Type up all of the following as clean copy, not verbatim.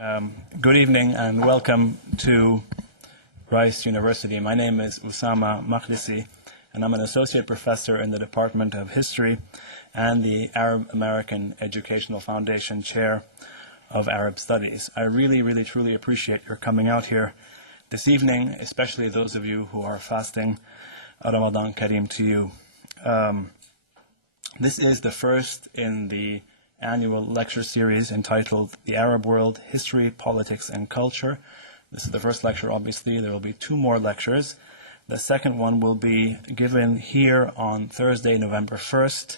Good evening and welcome to Rice University. My name is Usama Makhdisi and I'm an associate professor in the Department of History and the Arab American Educational Foundation Chair of Arab Studies. I really, truly appreciate your coming out here this evening, especially those of you who are fasting. Ramadan Kareem to you. This is the first in the annual lecture series entitled The Arab World, History, Politics, and Culture. This is the first lecture, obviously. There will be two more lectures. The second one will be given here on Thursday, November 1st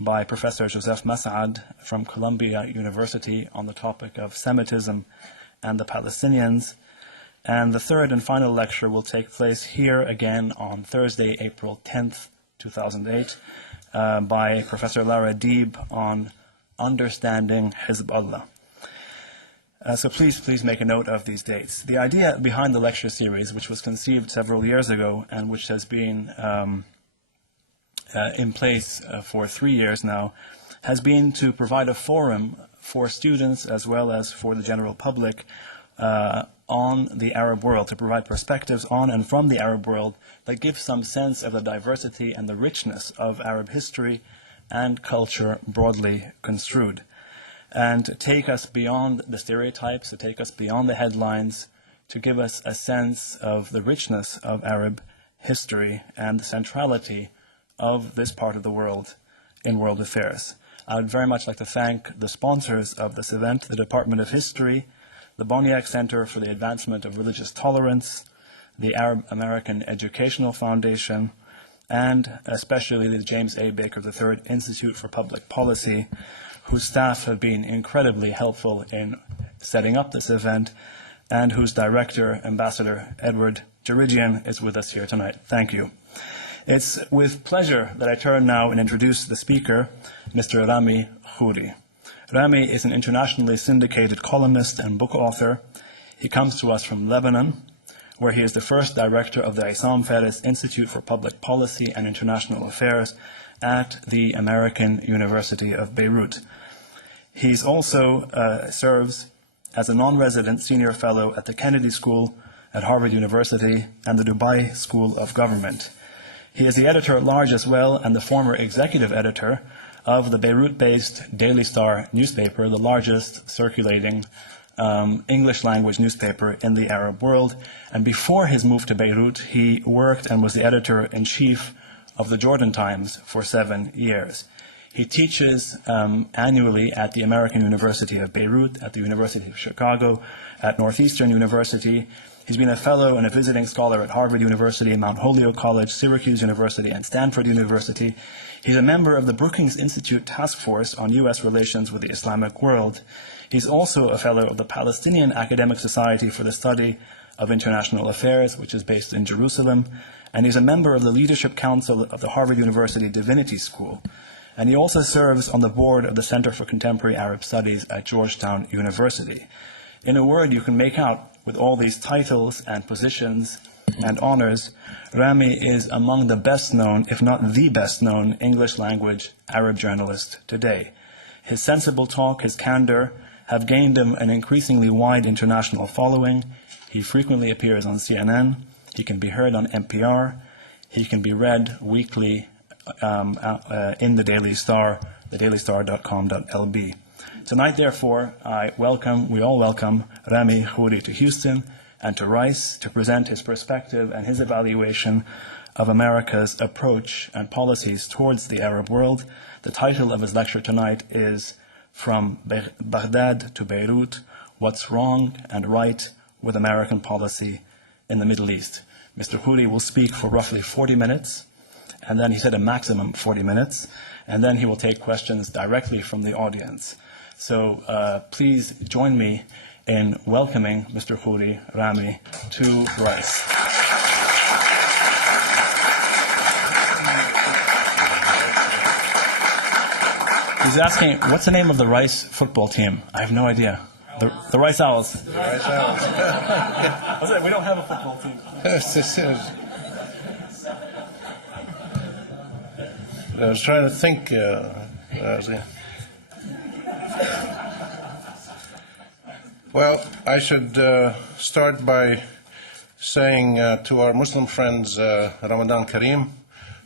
by Professor Joseph Mas'ad from Columbia University on the topic of Semitism and the Palestinians. And the third and final lecture will take place here again on Thursday, April 10th, 2008, by Professor Lara Deeb on Understanding Hezbollah. So please make a note of these dates. The idea behind the lecture series, which was conceived several years ago and which has been in place for 3 years now, has been to provide a forum for students as well as for the general public on the Arab world, to provide perspectives on and from the Arab world that give some sense of the diversity and the richness of Arab history and culture broadly construed, and to take us beyond the stereotypes, to take us beyond the headlines, to give us a sense of the richness of Arab history and the centrality of this part of the world in world affairs. I would very much like to thank the sponsors of this event, the Department of History, the Boniak Center for the Advancement of Religious Tolerance, the Arab American Educational Foundation, and especially the James A. Baker III Institute for Public Policy, whose staff have been incredibly helpful in setting up this event, and whose director, Ambassador Edward Jeridian, is with us here tonight. Thank you. It's with pleasure that I turn now and introduce the speaker, Mr. Rami Khouri. Rami is an internationally syndicated columnist and book author. He comes to us from Lebanon, where he is the first director of the Issam Fares Institute for Public Policy and International Affairs at the American University of Beirut. He also serves as a non-resident senior fellow at the Kennedy School at Harvard University and the Dubai School of Government. He is the editor-at-large as well and the former executive editor of the Beirut-based Daily Star newspaper, the largest circulating English-language newspaper in the Arab world. And before his move to Beirut, he worked and was the editor-in-chief of the Jordan Times for 7 years. He teaches annually at the American University of Beirut, at the University of Chicago, at Northeastern University. He's been a fellow and a visiting scholar at Harvard University, Mount Holyoke College, Syracuse University, and Stanford University. He's a member of the Brookings Institute Task Force on U.S. relations with the Islamic world. He's also a fellow of the Palestinian Academic Society for the Study of International Affairs, which is based in Jerusalem. And he's a member of the Leadership Council of the Harvard University Divinity School. And he also serves on the board of the Center for Contemporary Arab Studies at Georgetown University. In a word, you can make out, with all these titles and positions and honors, Rami is among the best known, if not the best known, English language Arab journalist today. His sensible talk, his candor, have gained him an increasingly wide international following. He frequently appears on CNN. He can be heard on NPR. He can be read weekly in the Daily Star, thedailystar.com.lb. Tonight, therefore, we all welcome Rami Khouri to Houston and to Rice to present his perspective and his evaluation of America's approach and policies towards the Arab world. The title of his lecture tonight is From Baghdad to Beirut, What's Wrong and Right with American Policy in the Middle East. Mr. Khouri will speak for roughly 40 minutes, and then he said a maximum 40 minutes, and then he will take questions directly from the audience. So please join me in welcoming Mr. Khouri, Rami, to Rice. He's asking, what's the name of the Rice football team? I have no idea. The Rice Owls. The Rice Owls. We don't have a football team. I was trying to think. Well, I should start by saying to our Muslim friends, Ramadan Kareem,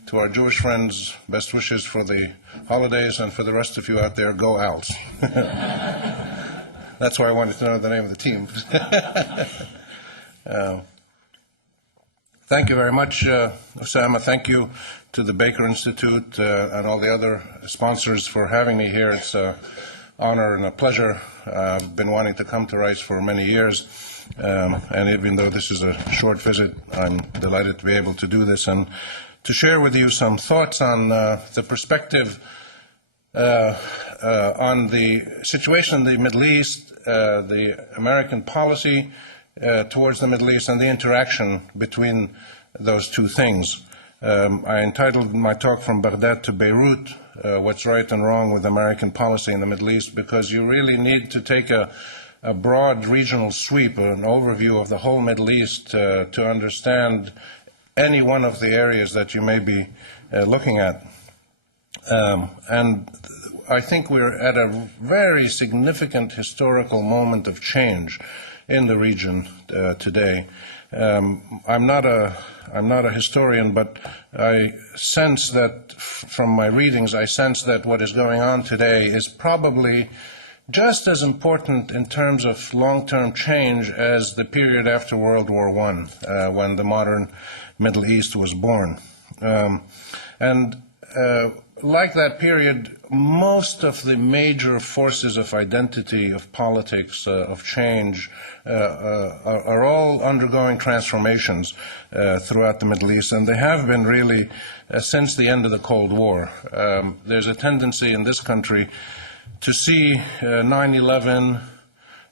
to our Jewish friends, best wishes for the holidays, and for the rest of you out there, go Owls. That's why I wanted to know the name of the team. Thank you very much, Osama. Thank you to the Baker Institute and all the other sponsors for having me here. It's an honor and a pleasure. I've been wanting to come to Rice for many years, and even though this is a short visit, I'm delighted to be able to do this and to share with you some thoughts on the perspective on the situation in the Middle East, the American policy towards the Middle East, and the interaction between those two things. I entitled my talk From Baghdad to Beirut, What's Right and Wrong with American Policy in the Middle East, because you really need to take a broad regional sweep, an overview of the whole Middle East to understand any one of the areas that you may be looking at. And I think we're at a very significant historical moment of change in the region today. I'm not a historian, but I sense that from my readings, I sense that what is going on today is probably just as important in terms of long-term change as the period after World War I, when the modern Middle East was born. Like that period, most of the major forces of identity, of politics, of change, are all undergoing transformations throughout the Middle East, and they have been really since the end of the Cold War. There's a tendency in this country to see 9/11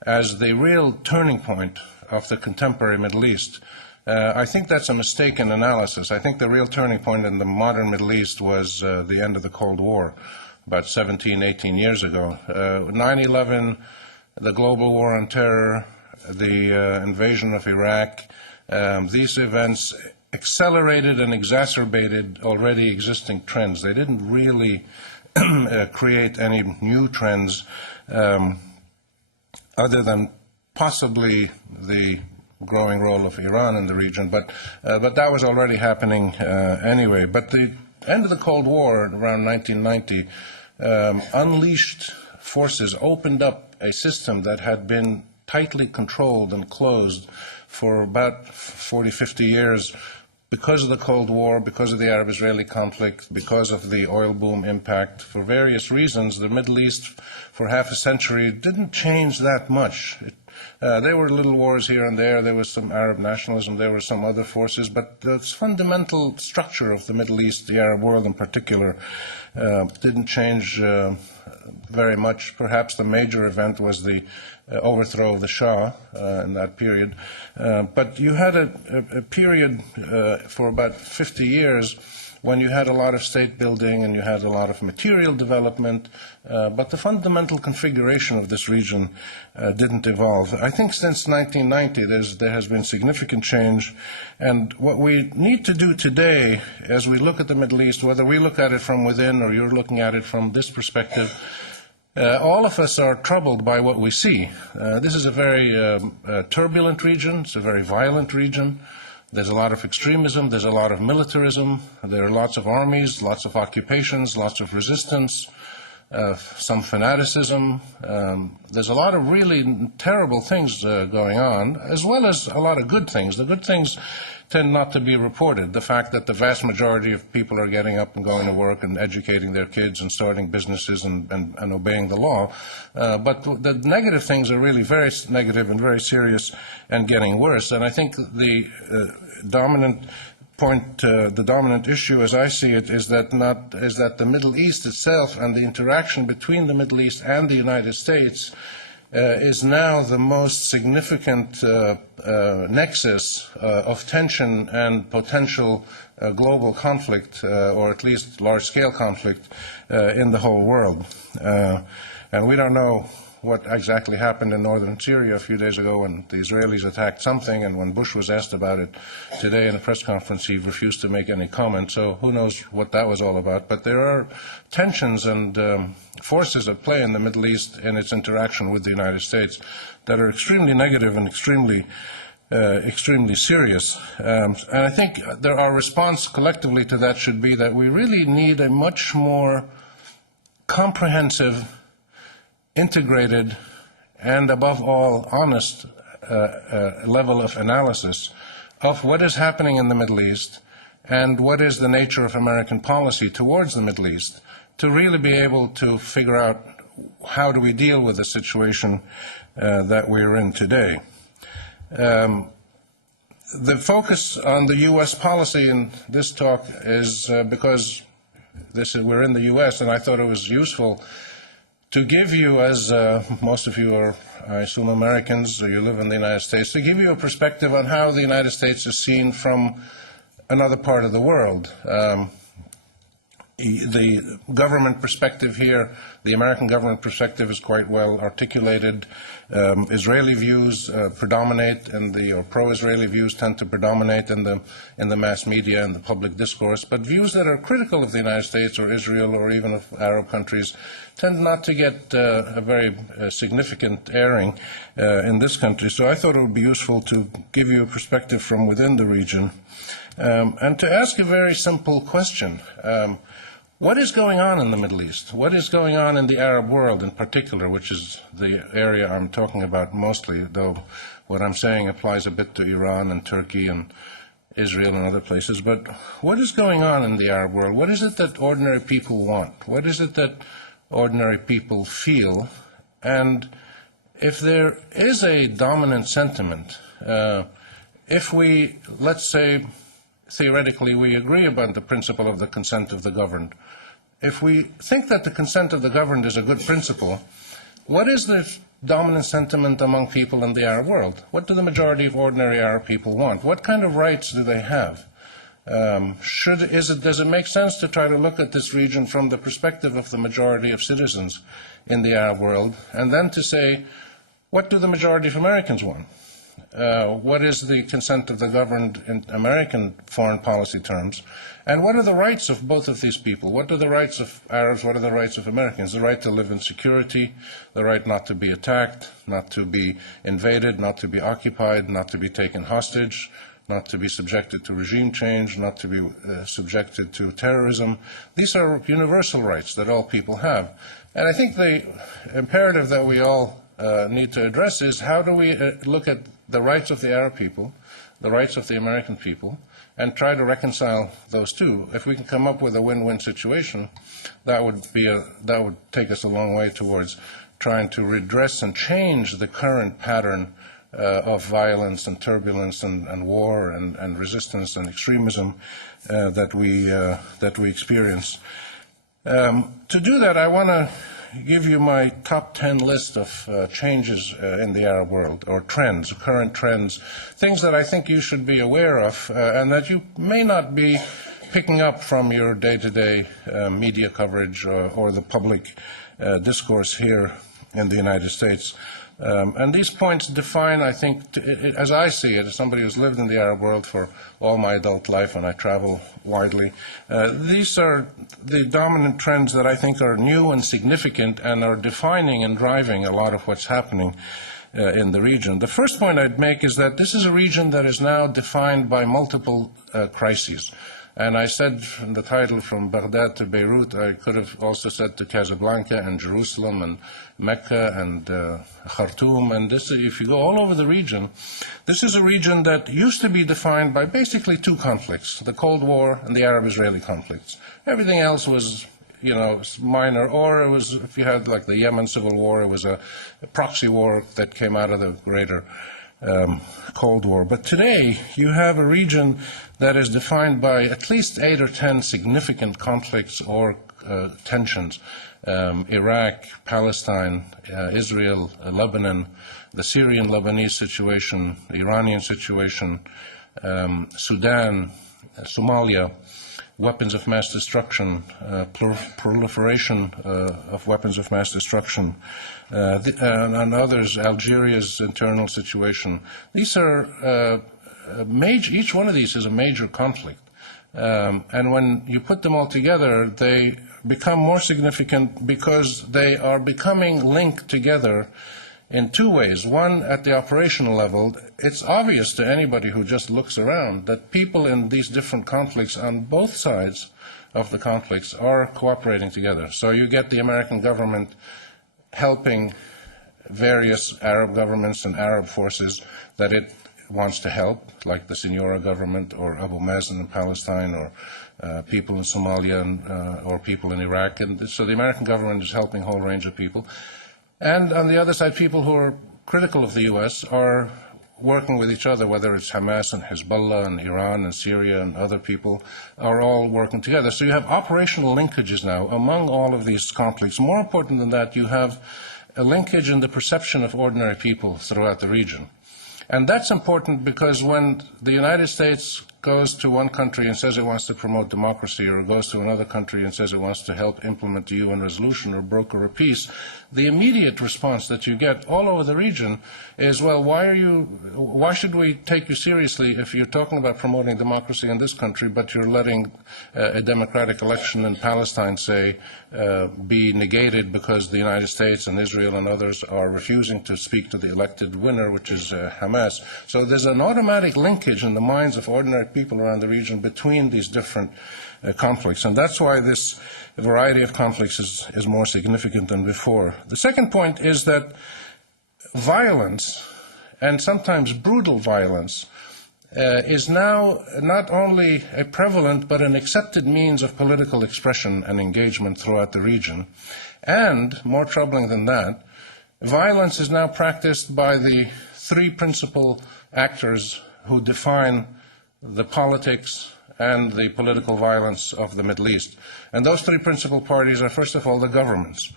as the real turning point of the contemporary Middle East. I think that's a mistaken analysis. I think the real turning point in the modern Middle East was the end of the Cold War, about 17, 18 years ago. 9/11, the global war on terror, the invasion of Iraq, these events accelerated and exacerbated already existing trends. They didn't really create any new trends other than possibly the growing role of Iran in the region, but that was already happening anyway. But the end of the Cold War around 1990 unleashed forces, opened up a system that had been tightly controlled and closed for about 40, 50 years because of the Cold War, because of the Arab-Israeli conflict, because of the oil boom impact. For various reasons, the Middle East for half a century didn't change that much. There were little wars here and there. There was some Arab nationalism. There were some other forces. But the fundamental structure of the Middle East, the Arab world in particular, didn't change very much. Perhaps the major event was the overthrow of the Shah in that period. But you had a period for about 50 years when you had a lot of state building and you had a lot of material development, but the fundamental configuration of this region didn't evolve. I think since 1990 there has been significant change, and what we need to do today as we look at the Middle East, whether we look at it from within or you're looking at it from this perspective, all of us are troubled by what we see. This is a very turbulent region. It's a very violent region. There's a lot of extremism. There's a lot of militarism. There are lots of armies, lots of occupations, lots of resistance, some fanaticism. There's a lot of really terrible things going on, as well as a lot of good things. The good things tend not to be reported. The fact that the vast majority of people are getting up and going to work and educating their kids and starting businesses and obeying the law. But the negative things are really very negative and very serious and getting worse. And I think the dominant point, the dominant issue as I see it is that the Middle East itself and the interaction between the Middle East and the United States is now the most significant nexus of tension and potential global conflict, or at least large-scale conflict in the whole world. And we don't know what exactly happened in northern Syria a few days ago when the Israelis attacked something, and when Bush was asked about it today in a press conference, he refused to make any comment. So who knows what that was all about. But there are tensions and forces at play in the Middle East in its interaction with the United States that are extremely negative and extremely serious. And I think our response collectively to that should be that we really need a much more comprehensive, integrated, and above all, honest level of analysis of what is happening in the Middle East and what is the nature of American policy towards the Middle East, to really be able to figure out how do we deal with the situation that we're in today. The focus on the U.S. policy in this talk is because we're in the U.S., and I thought it was useful to give you, as most of you are, I assume, Americans, or you live in the United States, to give you a perspective on how the United States is seen from another part of the world. The government perspective here, the American government perspective, is quite well articulated. Israeli views predominate, or pro-Israeli views tend to predominate in the mass media and the public discourse. But views that are critical of the United States or Israel or even of Arab countries tend not to get a very significant airing in this country. So I thought it would be useful to give you a perspective from within the region and to ask a very simple question. What is going on in the Middle East? What is going on in the Arab world in particular, which is the area I'm talking about mostly, though what I'm saying applies a bit to Iran and Turkey and Israel and other places. But what is going on in the Arab world? What is it that ordinary people want? What is it that ordinary people feel? And if there is a dominant sentiment, if we, let's say, theoretically, we agree about the principle of the consent of the governed. If we think that the consent of the governed is a good principle, what is the dominant sentiment among people in the Arab world? What do the majority of ordinary Arab people want? What kind of rights do they have? Does it make sense to try to look at this region from the perspective of the majority of citizens in the Arab world, and then to say, what do the majority of Americans want? What is the consent of the governed in American foreign policy terms? And what are the rights of both of these people? What are the rights of Arabs? What are the rights of Americans? The right to live in security, the right not to be attacked, not to be invaded, not to be occupied, not to be taken hostage, not to be subjected to regime change, not to be subjected to terrorism. These are universal rights that all people have. And I think the imperative that we all need to address is, how do we look at the rights of the Arab people, the rights of the American people, and try to reconcile those two. If we can come up with a win-win situation, that would take us a long way towards trying to redress and change the current pattern of violence and turbulence and war and resistance and extremism that we experience. To do that, I want to give you my top 10 list of changes in the Arab world, or trends, current trends, things that I think you should be aware of and that you may not be picking up from your day-to-day media coverage or the public discourse here in the United States. And these points define, I think, as I see it, as somebody who's lived in the Arab world for all my adult life and I travel widely, these are the dominant trends that I think are new and significant and are defining and driving a lot of what's happening in the region. The first point I'd make is that this is a region that is now defined by multiple crises. And I said in the title, from Baghdad to Beirut. I could have also said to Casablanca and Jerusalem and Mecca and Khartoum. And this, if you go all over the region, this is a region that used to be defined by basically two conflicts, the Cold War and the Arab-Israeli conflicts. Everything else was, minor, or it was, if you had like the Yemen civil war, it was a proxy war that came out of the greater Cold War. But today, you have a region that is defined by at least 8 or 10 significant conflicts or tensions. Iraq, Palestine, Israel, Lebanon, the Syrian-Lebanese situation, the Iranian situation, Sudan, Somalia, weapons of mass destruction, proliferation of weapons of mass destruction, and others, Algeria's internal situation. These are each one of these is a major conflict. And when you put them all together, they become more significant because they are becoming linked together in two ways. One, at the operational level, it's obvious to anybody who just looks around that people in these different conflicts on both sides of the conflicts are cooperating together. So you get the American government helping various Arab governments and Arab forces that it wants to help, like the Senora government or Abu Mazen in Palestine or people in Somalia or people in Iraq. And so the American government is helping a whole range of people. And on the other side, people who are critical of the U.S. are working with each other, whether it's Hamas and Hezbollah and Iran and Syria and other people are all working together. So you have operational linkages now among all of these conflicts. More important than that, you have a linkage in the perception of ordinary people throughout the region. And that's important because when the United States goes to one country and says it wants to promote democracy, or goes to another country and says it wants to help implement a UN resolution or broker a peace, the immediate response that you get all over the region is, well, why should we take you seriously if you're talking about promoting democracy in this country, but you're letting a democratic election in Palestine, say, be negated because the United States and Israel and others are refusing to speak to the elected winner, which is Hamas. So there's an automatic linkage in the minds of ordinary people around the region between these different conflicts. And that's why this variety of conflicts is more significant than before. The second point is that violence, and sometimes brutal violence, is now not only a prevalent but an accepted means of political expression and engagement throughout the region. And, more troubling than that, violence is now practiced by the three principal actors who define the politics and the political violence of the Middle East. And those three principal parties are, first of all, the governments.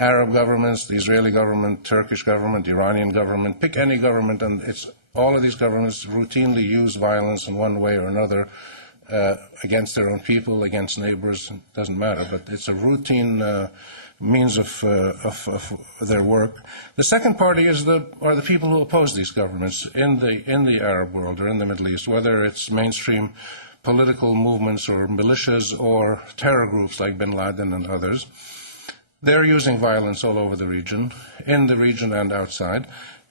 Arab governments, the Israeli government, Turkish government, Iranian government, pick any government, and all of these governments routinely use violence in one way or another against their own people, against neighbors, it doesn't matter, but it's a routine means of their work. The second party are the people who oppose these governments in the Arab world or in the Middle East, whether it's mainstream political movements or militias or terror groups like bin Laden and others. They're using violence all over the region, in the region and outside.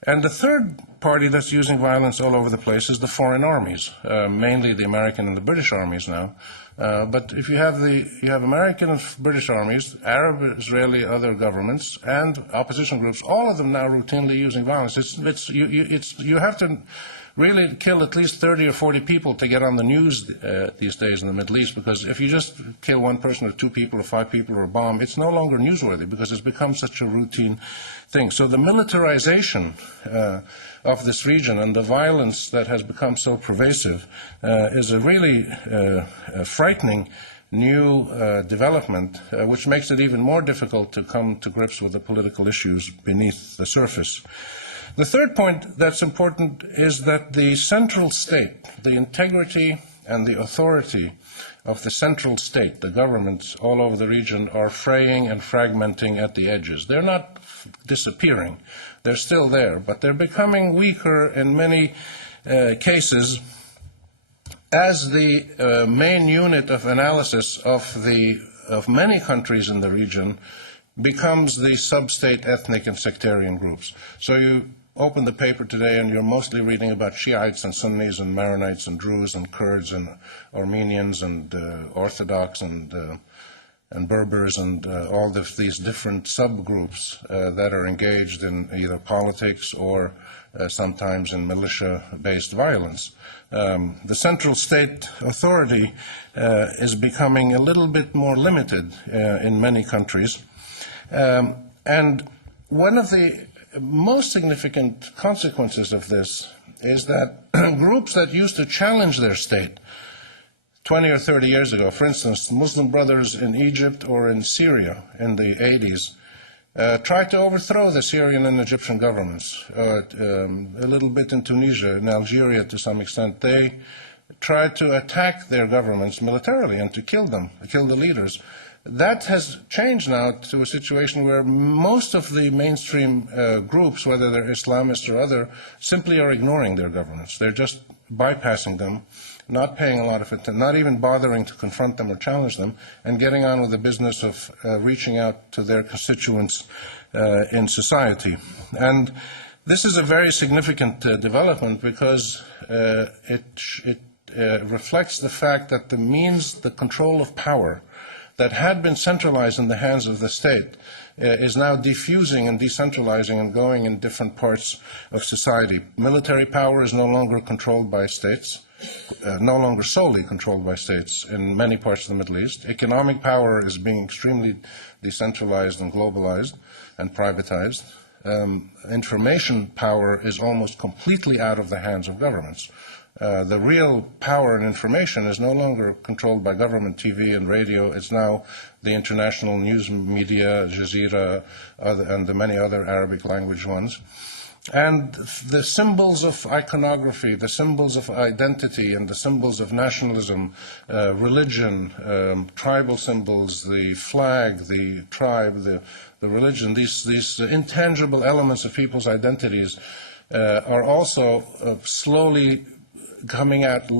And the third party that's using violence all over the place is the foreign armies, mainly the American and the British armies now. But if you have American and British armies, Arab, Israeli, other governments, and opposition groups, all of them now routinely using violence. You have to really kill at least 30 or 40 people to get on the news these days in the Middle East, because if you just kill one person or two people or five people or a bomb, it's no longer newsworthy because it's become such a routine thing. So the militarization of this region and the violence that has become so pervasive is a really frightening new development, which makes it even more difficult to come to grips with the political issues beneath the surface. The third point that's important is that the central state, the integrity and the authority of the central state, the governments all over the region, are fraying and fragmenting at the edges. They're not disappearing. They're still there, but they're becoming weaker in many cases as the main unit of analysis of many countries in the region becomes the sub-state ethnic and sectarian groups. So you open the paper today and you're mostly reading about Shiites and Sunnis and Maronites and Druze and Kurds and Armenians and Orthodox and Berbers and all these different subgroups that are engaged in either politics or sometimes in militia-based violence. The central state authority is becoming a little bit more limited in many countries. And one of the most significant consequences of this is that groups that used to challenge their state 20 or 30 years ago, for instance, Muslim Brothers in Egypt or in Syria in the 80s, tried to overthrow the Syrian and Egyptian governments, a little bit in Tunisia, in Algeria to some extent. They try to attack their governments militarily and to kill them, kill the leaders. That has changed now to a situation where most of the mainstream groups, whether they're Islamists or other, simply are ignoring their governments. They're just bypassing them, not paying a lot of attention, not even bothering to confront them or challenge them, and getting on with the business of reaching out to their constituents in society. And this is a very significant development because it reflects the fact that the control of power that had been centralized in the hands of the state is now diffusing and decentralizing and going in different parts of society. Military power is no longer controlled by states, no longer solely controlled by states in many parts of the Middle East. Economic power is being extremely decentralized and globalized and privatized. Information power is almost completely out of the hands of governments. The real power and information is no longer controlled by government TV and radio. It's now the international news media, Al Jazeera, and the many other Arabic language ones. And the symbols of iconography, the symbols of identity, and the symbols of nationalism, religion, tribal symbols, the flag, the tribe, the religion, these intangible elements of people's identities are also slowly coming out,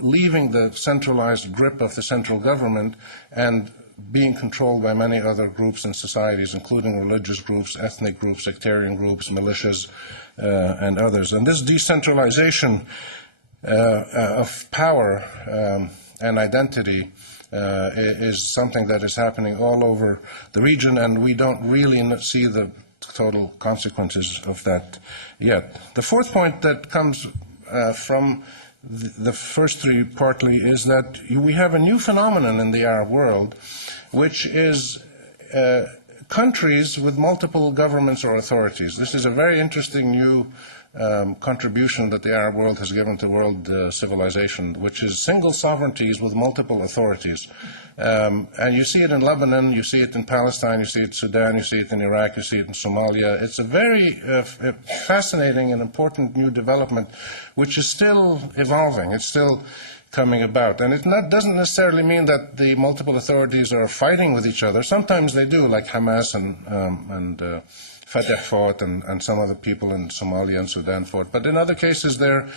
leaving the centralized grip of the central government and being controlled by many other groups and societies, including religious groups, ethnic groups, sectarian groups, militias, and others. And this decentralization of power and identity is something that is happening all over the region, and we don't really see the total consequences of that yet. The fourth point that comes from the first three partly is that we have a new phenomenon in the Arab world, which is countries with multiple governments or authorities. This is a very interesting new contribution that the Arab world has given to world civilization, which is single sovereignties with multiple authorities. And you see it in Lebanon, you see it in Palestine, you see it in Sudan, you see it in Iraq, you see it in Somalia. It's a very fascinating and important new development, which is still evolving. It's still coming about. And it doesn't necessarily mean that the multiple authorities are fighting with each other. Sometimes they do, like Hamas and Fatah fought, and some other people in Somalia and Sudan fought. But in other cases, they're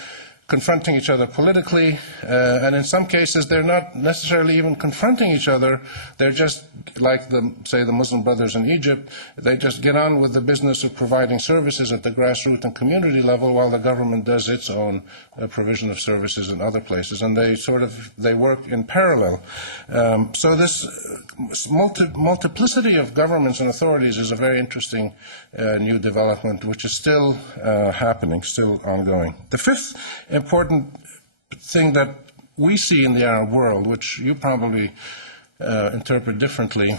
confronting each other politically, and in some cases, they're not necessarily even confronting each other. They're just like, say, the Muslim Brothers in Egypt. They just get on with the business of providing services at the grassroots and community level while the government does its own provision of services in other places, and they work in parallel. So this multiplicity of governments and authorities is a very interesting new development, which is still happening, still ongoing. The fifth important thing that we see in the Arab world, which you probably interpret differently,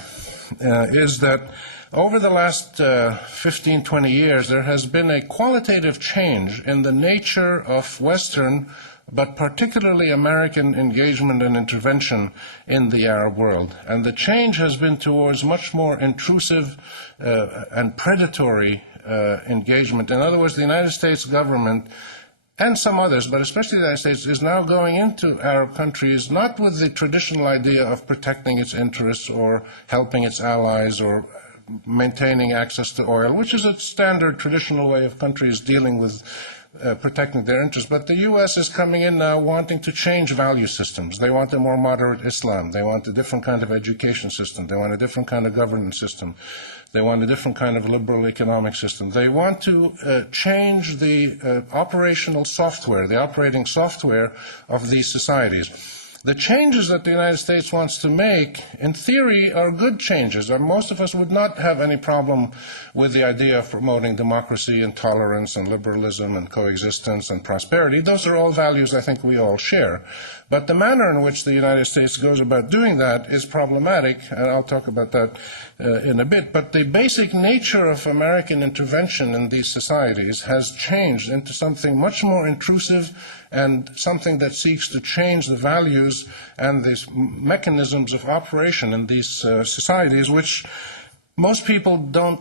is that over the last 15, 20 years, there has been a qualitative change in the nature of Western, but particularly American engagement and intervention in the Arab world. And the change has been towards much more intrusive and predatory engagement. In other words, the United States government and some others, but especially the United States, is now going into Arab countries not with the traditional idea of protecting its interests or helping its allies or maintaining access to oil, which is a standard traditional way of countries dealing with protecting their interests. But the U.S. is coming in now wanting to change value systems. They want a more moderate Islam. They want a different kind of education system. They want a different kind of governance system. They want a different kind of liberal economic system. They want to change the operational software, the operating software of these societies. The changes that the United States wants to make, in theory, are good changes. And most of us would not have any problem with the idea of promoting democracy and tolerance and liberalism and coexistence and prosperity. Those are all values I think we all share. But the manner in which the United States goes about doing that is problematic, and I'll talk about that in a bit. But the basic nature of American intervention in these societies has changed into something much more intrusive and something that seeks to change the values and the mechanisms of operation in these societies, which most people don't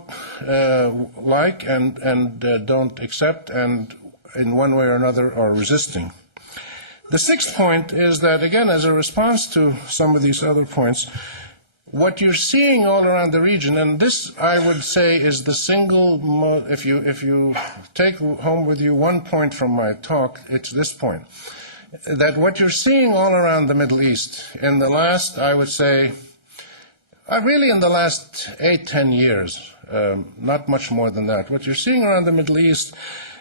like and don't accept, and in one way or another are resisting. The sixth point is that, again, as a response to some of these other points, what you're seeing all around the region, and this, I would say, is the single, if you take home with you one point from my talk, it's this point, that what you're seeing all around the Middle East in the last, I would say, really in the last 8-10 years, not much more than that, what you're seeing around the Middle East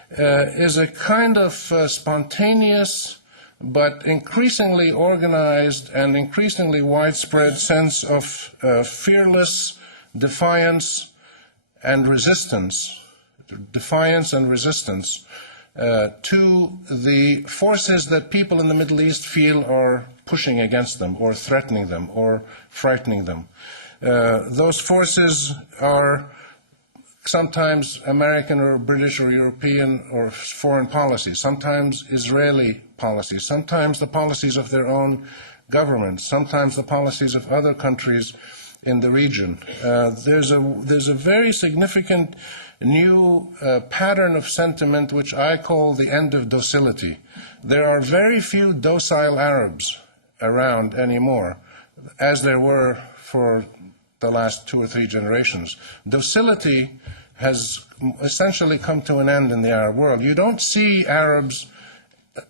is a kind of spontaneous but increasingly organized and increasingly widespread sense of fearless defiance and resistance to the forces that people in the Middle East feel are pushing against them or threatening them or frightening them. Those forces are sometimes American or British or European or foreign policies, sometimes Israeli policies, sometimes the policies of their own governments, sometimes the policies of other countries in the region. There's a very significant new pattern of sentiment which I call the end of docility. There are very few docile Arabs around anymore, as there were for the last 2 or 3 generations. Docility has essentially come to an end in the Arab world. You don't see Arabs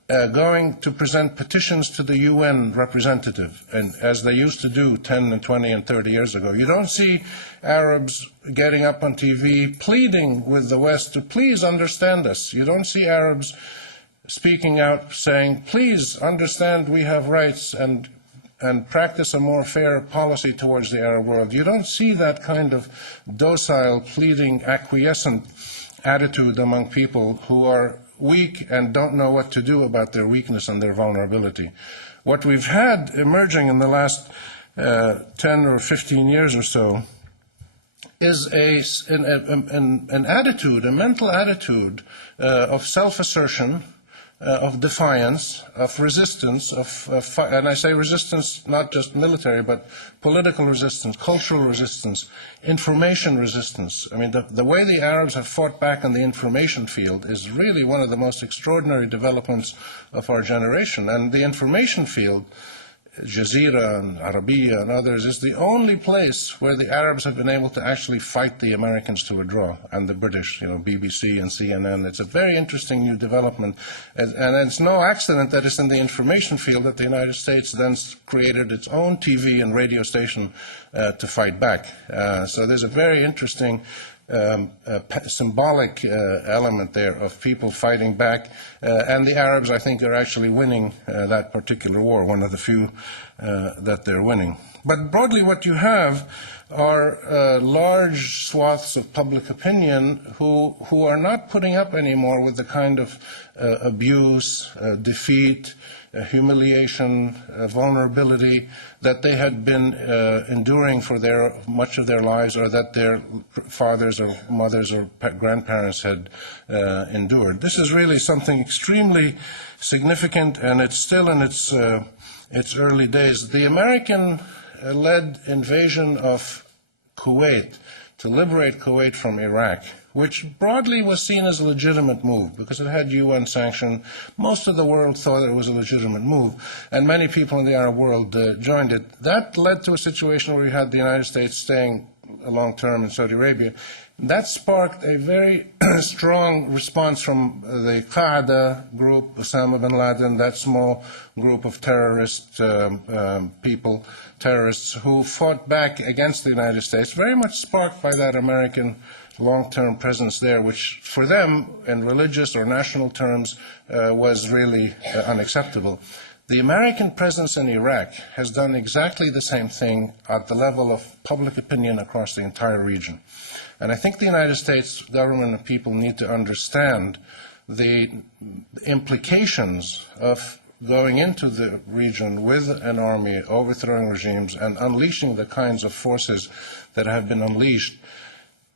going to present petitions to the UN representative, and as they used to do 10 and 20 and 30 years ago. You don't see Arabs getting up on TV pleading with the West to please understand us. You don't see Arabs speaking out saying, please understand we have rights and practice a more fair policy towards the Arab world. You don't see that kind of docile, pleading, acquiescent attitude among people who are weak and don't know what to do about their weakness and their vulnerability. What we've had emerging in the last 10 or 15 years or so is an attitude, a mental attitude of self-assertion, of defiance, of resistance, and I say resistance not just military, but political resistance, cultural resistance, information resistance. I mean, the way the Arabs have fought back in the information field is really one of the most extraordinary developments of our generation. And the information field, Jazeera and Arabiya and others, is the only place where the Arabs have been able to actually fight the Americans to a draw, and the British, BBC and CNN. It's a very interesting new development, and it's no accident that it's in the information field that the United States then created its own TV and radio station to fight back. So there's a very interesting symbolic element there of people fighting back, and the Arabs, I think, are actually winning that particular war, one of the few that they're winning. But broadly what you have are large swaths of public opinion who are not putting up anymore with the kind of abuse, defeat, humiliation, vulnerability that they had been enduring for much of their lives, or that their fathers or mothers or grandparents had endured. This is really something extremely significant, and it's still in its early days. The American-led invasion of Kuwait to liberate Kuwait from Iraq, which broadly was seen as a legitimate move because it had UN sanction. Most of the world thought it was a legitimate move, and many people in the Arab world joined it. That led to a situation where you had the United States staying long-term in Saudi Arabia. That sparked a very strong response from the Qaeda group, Osama bin Laden, that small group of terrorist terrorists who fought back against the United States, very much sparked by that American long-term presence there, which for them, in religious or national terms, was really unacceptable. The American presence in Iraq has done exactly the same thing at the level of public opinion across the entire region. And I think the United States government and people need to understand the implications of going into the region with an army, overthrowing regimes, and unleashing the kinds of forces that have been unleashed.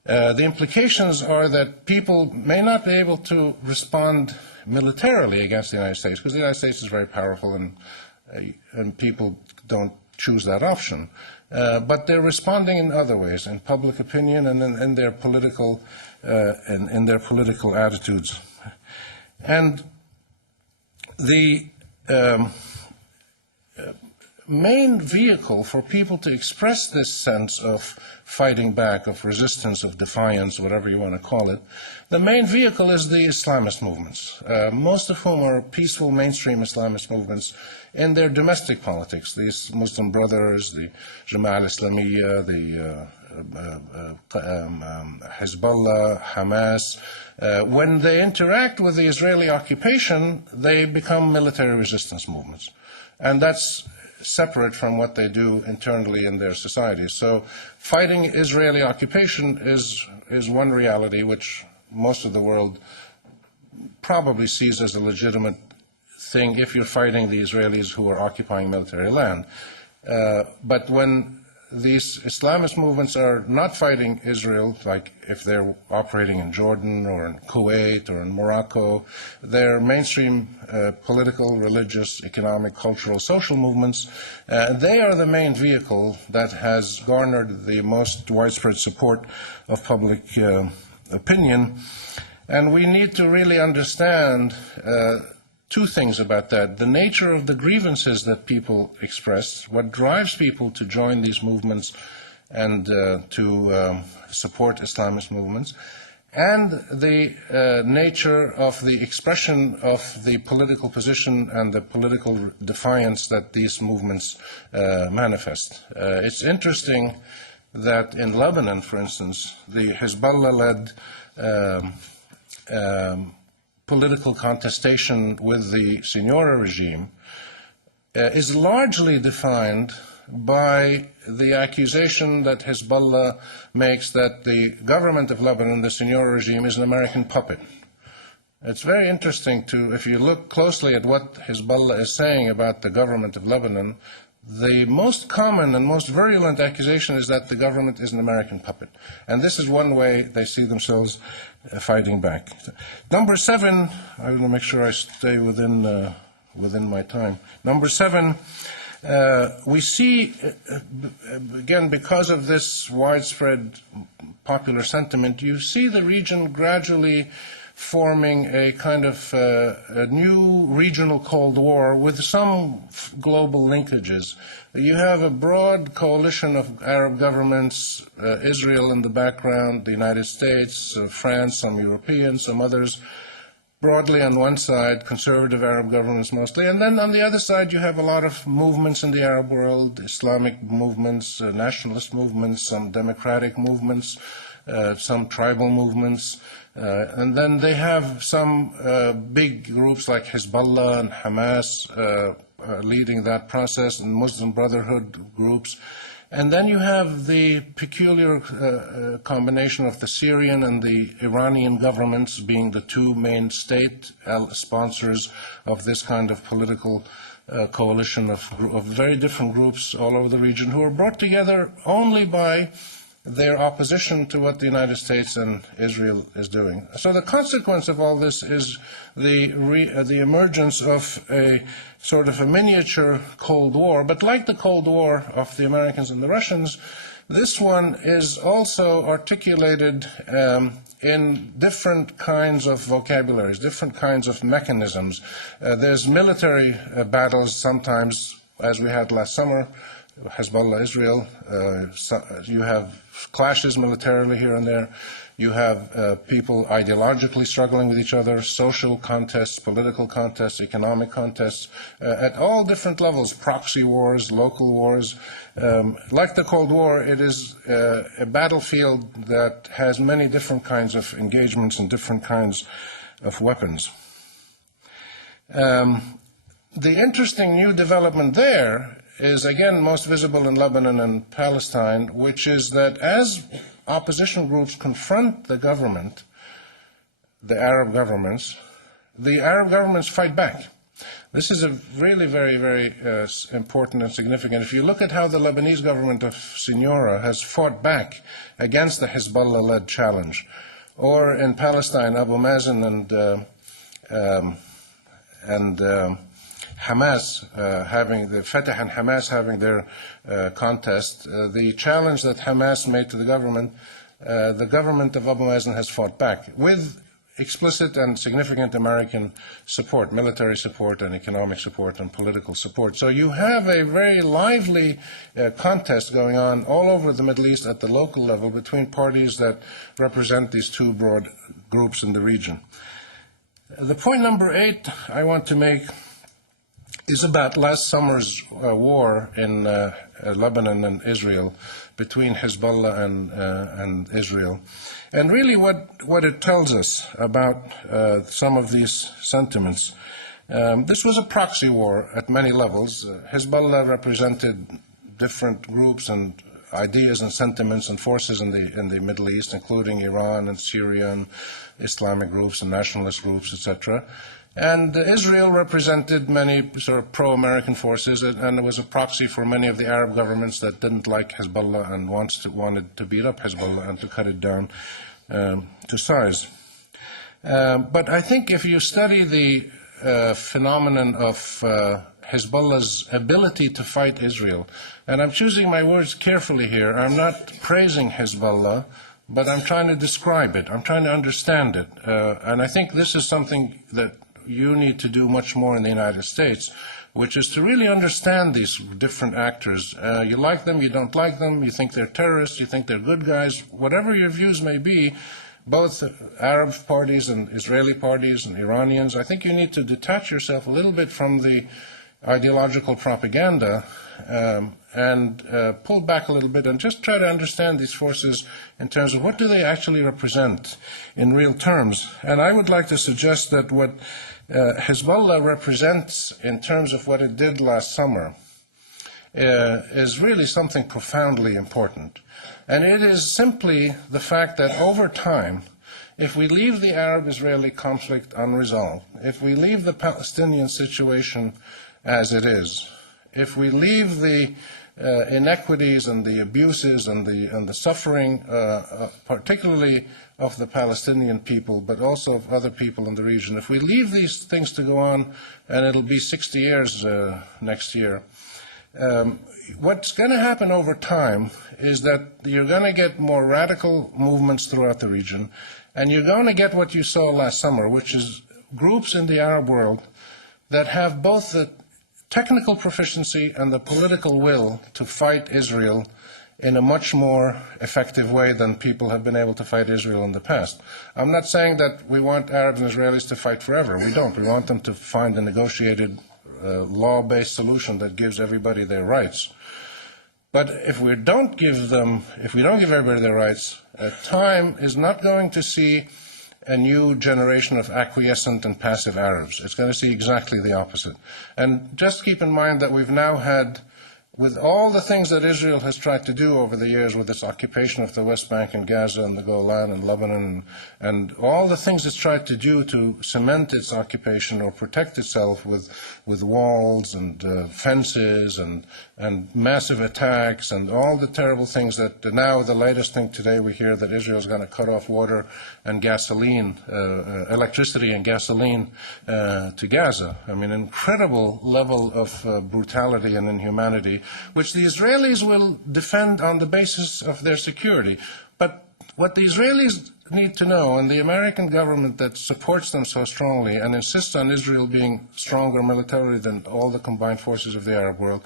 The implications are that people may not be able to respond militarily against the United States, because the United States is very powerful, and people don't choose that option. But they're responding in other ways, in public opinion and in their political attitudes. And the main vehicle for people to express this sense of fighting back, of resistance, of defiance, whatever you want to call it, the main vehicle is the Islamist movements, most of whom are peaceful mainstream Islamist movements in their domestic politics. These Muslim Brothers, the Jama'a al-Islamiyya, the Hezbollah, Hamas, when they interact with the Israeli occupation, they become military resistance movements. And that's separate from what they do internally in their societies. So fighting Israeli occupation is one reality which most of the world probably sees as a legitimate thing if you're fighting the Israelis who are occupying military land. But when these Islamist movements are not fighting Israel, like if they're operating in Jordan or in Kuwait or in Morocco, they're mainstream political, religious, economic, cultural, social movements. They are the main vehicle that has garnered the most widespread support of public opinion. And we need to really understand two things about that. The nature of the grievances that people express, what drives people to join these movements and to support Islamist movements, and the nature of the expression of the political position and the political defiance that these movements manifest. It's interesting that in Lebanon, for instance, the Hezbollah-led political contestation with the Signora regime is largely defined by the accusation that Hezbollah makes that the government of Lebanon, the Signora regime, is an American puppet. It's very interesting to, if you look closely at what Hezbollah is saying about the government of Lebanon, the most common and most virulent accusation is that the government is an American puppet. And this is one way they see themselves fighting back. Number 7, I want to make sure I stay within my time. Number 7, we see, again, because of this widespread popular sentiment, you see the region gradually forming a kind of a new regional Cold War with some global linkages. You have a broad coalition of Arab governments, Israel in the background, the United States, France, some Europeans, some others, broadly on one side, conservative Arab governments mostly, and then on the other side you have a lot of movements in the Arab world, Islamic movements, nationalist movements, some democratic movements, some tribal movements, and then they have some big groups like Hezbollah and Hamas leading that process, and Muslim Brotherhood groups. And then you have the peculiar combination of the Syrian and the Iranian governments being the two main state sponsors of this kind of political coalition of very different groups all over the region who are brought together only by their opposition to what the United States and Israel is doing. So the consequence of all this is the emergence of a sort of a miniature Cold War. But like the Cold War of the Americans and the Russians, this one is also articulated in different kinds of vocabularies, different kinds of mechanisms. There's military battles sometimes, as we had last summer, Hezbollah, Israel. You have clashes militarily here and there. You have people ideologically struggling with each other, social contests, political contests, economic contests, at all different levels, proxy wars, local wars. Like the Cold War, it is a battlefield that has many different kinds of engagements and different kinds of weapons. The interesting new development there is again most visible in Lebanon and Palestine, which is that as opposition groups confront the government, the Arab governments fight back. This is a really very, very important and significant. If you look at how the Lebanese government of Signora has fought back against the Hezbollah-led challenge, or in Palestine, Abu Mazen and Hamas having the Fatah and Hamas having their contest, the challenge that Hamas made to the government of Abu Mazen has fought back with explicit and significant American support, military support and economic support and political support. So you have a very lively contest going on all over the Middle East at the local level between parties that represent these two broad groups in the region. The point number 8 I want to make is about last summer's war in Lebanon and Israel, between Hezbollah and Israel. And really what it tells us about some of these sentiments. This was a proxy war at many levels. Hezbollah represented different groups and ideas and sentiments and forces in the Middle East, including Iran and Syria and Islamic groups and nationalist groups, etc. And Israel represented many sort of pro-American forces, and it was a proxy for many of the Arab governments that didn't like Hezbollah and wanted to beat up Hezbollah and to cut it down to size. But I think if you study the phenomenon of Hezbollah's ability to fight Israel, and I'm choosing my words carefully here, I'm not praising Hezbollah, but I'm trying to describe it, I'm trying to understand it. And I think this is something that you need to do much more in the United States, which is to really understand these different actors. You like them, you don't like them, you think they're terrorists, you think they're good guys, whatever your views may be, both Arab parties and Israeli parties and Iranians, I think you need to detach yourself a little bit from the ideological propaganda and pull back a little bit and just try to understand these forces in terms of what do they actually represent in real terms. And I would like to suggest that what Hezbollah represents in terms of what it did last summer is really something profoundly important. And it is simply the fact that over time, if we leave the Arab-Israeli conflict unresolved, if we leave the Palestinian situation as it is, if we leave the inequities and the abuses and the suffering, particularly of the Palestinian people, but also of other people in the region, if we leave these things to go on, and it'll be 60 years next year, what's going to happen over time is that you're going to get more radical movements throughout the region, and you're going to get what you saw last summer, which is groups in the Arab world that have both the technical proficiency and the political will to fight Israel in a much more effective way than people have been able to fight Israel in the past. I'm not saying that we want Arabs and Israelis to fight forever. We don't. We want them to find a negotiated, law-based solution that gives everybody their rights. But if we don't give everybody their rights, time is not going to see a new generation of acquiescent and passive Arabs. It's going to see exactly the opposite. And just keep in mind that we've now had, with all the things that Israel has tried to do over the years with its occupation of the West Bank and Gaza and the Golan and Lebanon, and all the things it's tried to do to cement its occupation or protect itself with walls and fences and massive attacks and all the terrible things that now the latest thing today we hear that Israel is going to cut off water and gasoline, electricity and gasoline to Gaza. I mean, an incredible level of brutality and inhumanity, which the Israelis will defend on the basis of their security. But what the Israelis need to know, and the American government that supports them so strongly and insists on Israel being stronger militarily than all the combined forces of the Arab world,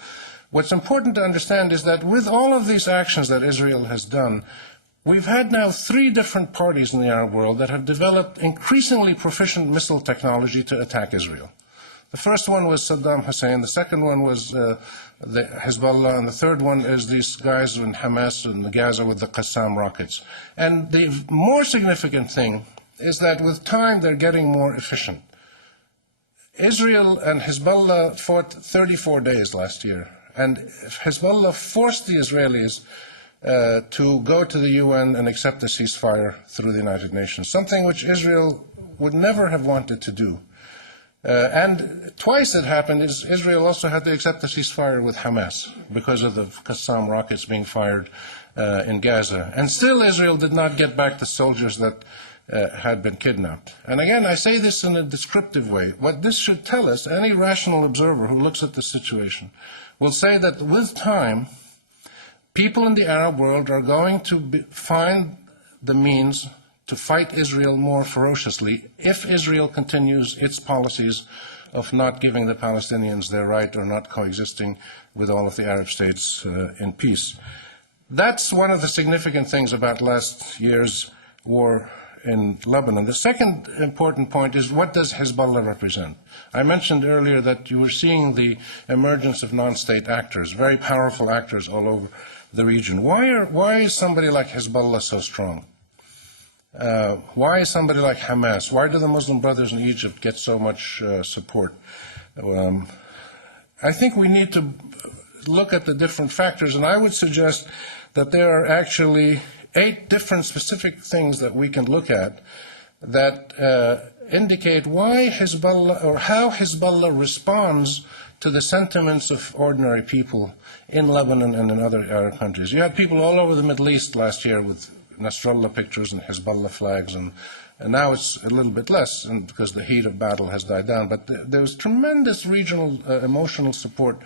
what's important to understand is that with all of these actions that Israel has done, we've had now 3 different parties in the Arab world that have developed increasingly proficient missile technology to attack Israel. The first one was Saddam Hussein, the second one was the Hezbollah, and the third one is these guys in Hamas and Gaza with the Qassam rockets. And the more significant thing is that with time they're getting more efficient. Israel and Hezbollah fought 34 days last year, and Hezbollah forced the Israelis to go to the UN and accept a ceasefire through the United Nations, something which Israel would never have wanted to do. And twice it happened is Israel also had to accept a ceasefire with Hamas because of the Qassam rockets being fired in Gaza. And still Israel did not get back the soldiers that had been kidnapped. And again, I say this in a descriptive way. What this should tell us, any rational observer who looks at the situation will say that with time, people in the Arab world are going to find the means to fight Israel more ferociously if Israel continues its policies of not giving the Palestinians their right or not coexisting with all of the Arab states in peace. That's one of the significant things about last year's war in Lebanon. The second important point is, what does Hezbollah represent? I mentioned earlier that you were seeing the emergence of non-state actors, very powerful actors all over the region. Why is somebody like Hezbollah so strong? Why is somebody like Hamas? Why do the Muslim Brothers in Egypt get so much support? I think we need to look at the different factors, and I would suggest that there are actually 8 different specific things that we can look at that indicate why Hezbollah, or how Hezbollah responds to the sentiments of ordinary people in Lebanon and in other Arab countries. You had people all over the Middle East last year with Nasrallah pictures and Hezbollah flags, and now it's a little bit less because the heat of battle has died down. But there's tremendous regional emotional support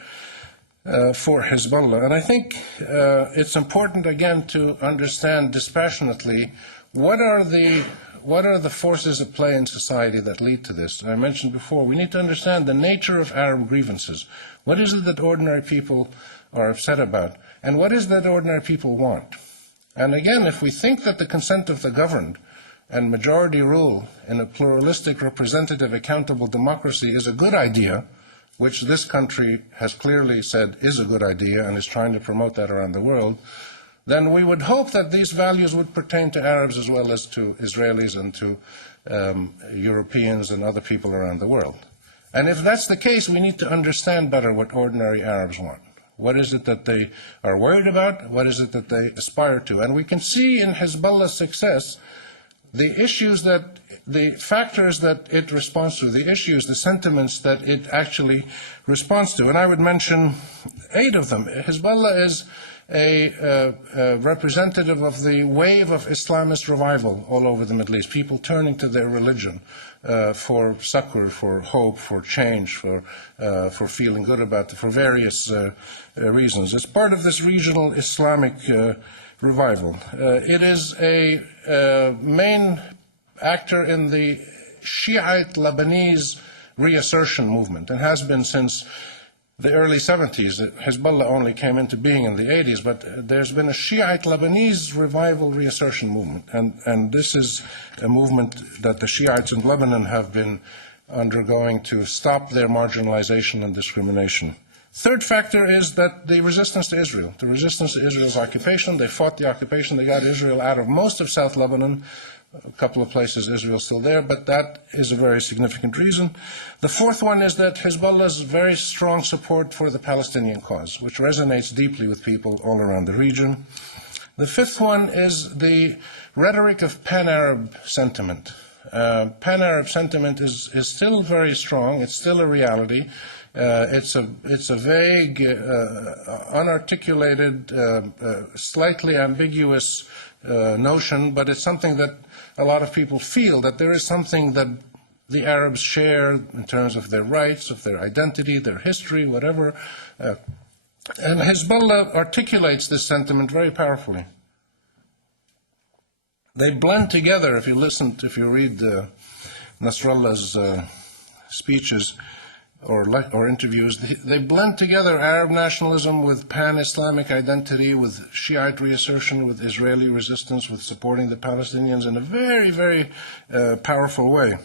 for Hezbollah. And I think it's important, again, to understand dispassionately what are the forces at play in society that lead to this. I mentioned before, we need to understand the nature of Arab grievances. What is it that ordinary people are upset about? And what is it that ordinary people want? And again, if we think that the consent of the governed and majority rule in a pluralistic, representative, accountable democracy is a good idea, which this country has clearly said is a good idea and is trying to promote that around the world, then we would hope that these values would pertain to Arabs as well as to Israelis and to Europeans and other people around the world. And if that's the case, we need to understand better what ordinary Arabs want. What is it that they are worried about? What is it that they aspire to? And we can see in Hezbollah's success the issues that, the factors that it responds to, the issues, the sentiments that it actually responds to. And I would mention 8 of them. Hezbollah is a representative of the wave of Islamist revival all over the Middle East, people turning to their religion for succor, for hope, for change, for feeling good about it, for various reasons. It's part of this regional Islamic revival. It is a main actor in the Shiite Lebanese reassertion movement and has been since the early 70s. Hezbollah only came into being in the 80s, but there's been a Shiite Lebanese revival reassertion movement, and this is a movement that the Shiites in Lebanon have been undergoing to stop their marginalization and discrimination. Third factor is that the resistance to Israel, the resistance to Israel's occupation. They fought the occupation. They got Israel out of most of South Lebanon. A couple of places Israel's still there, but that is a very significant reason. The fourth one is that Hezbollah's very strong support for the Palestinian cause, which resonates deeply with people all around the region. The fifth one is the rhetoric of pan-Arab sentiment. Pan-Arab sentiment is still very strong. It's still a reality. It's a vague, unarticulated, slightly ambiguous notion, but it's something that a lot of people feel, that there is something that the Arabs share in terms of their rights, of their identity, their history, whatever. And Hezbollah articulates this sentiment very powerfully. They blend together, if you read Nasrallah's speeches or interviews, they blend together Arab nationalism with pan-Islamic identity, with Shiite reassertion, with Israeli resistance, with supporting the Palestinians in a very, very powerful way.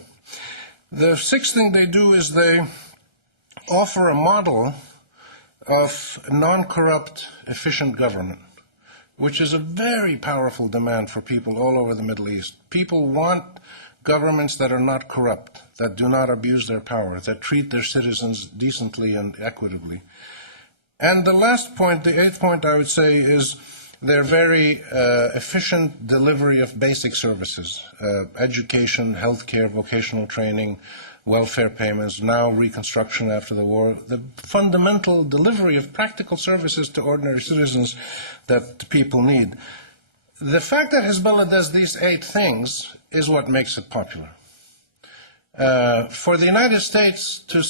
The sixth thing they do is they offer a model of non-corrupt, efficient government, which is a very powerful demand for people all over the Middle East. People want governments that are not corrupt, that do not abuse their power, that treat their citizens decently and equitably. And the last point, the 8th point, I would say, is their very efficient delivery of basic services, education, healthcare, vocational training, welfare payments, now reconstruction after the war, the fundamental delivery of practical services to ordinary citizens that people need. The fact that Hezbollah does these 8 things is what makes it popular. For the United States to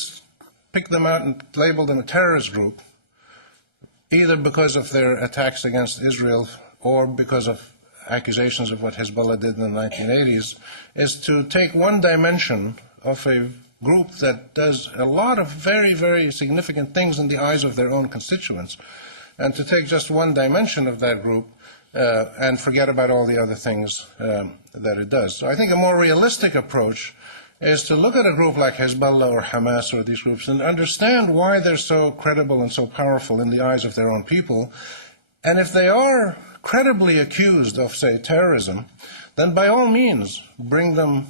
pick them out and label them a terrorist group, either because of their attacks against Israel or because of accusations of what Hezbollah did in the 1980s, is to take one dimension of a group that does a lot of very, very significant things in the eyes of their own constituents, and to take just one dimension of that group and forget about all the other things that it does. So I think a more realistic approach is to look at a group like Hezbollah or Hamas or these groups and understand why they're so credible and so powerful in the eyes of their own people. And if they are credibly accused of, say, terrorism, then by all means bring them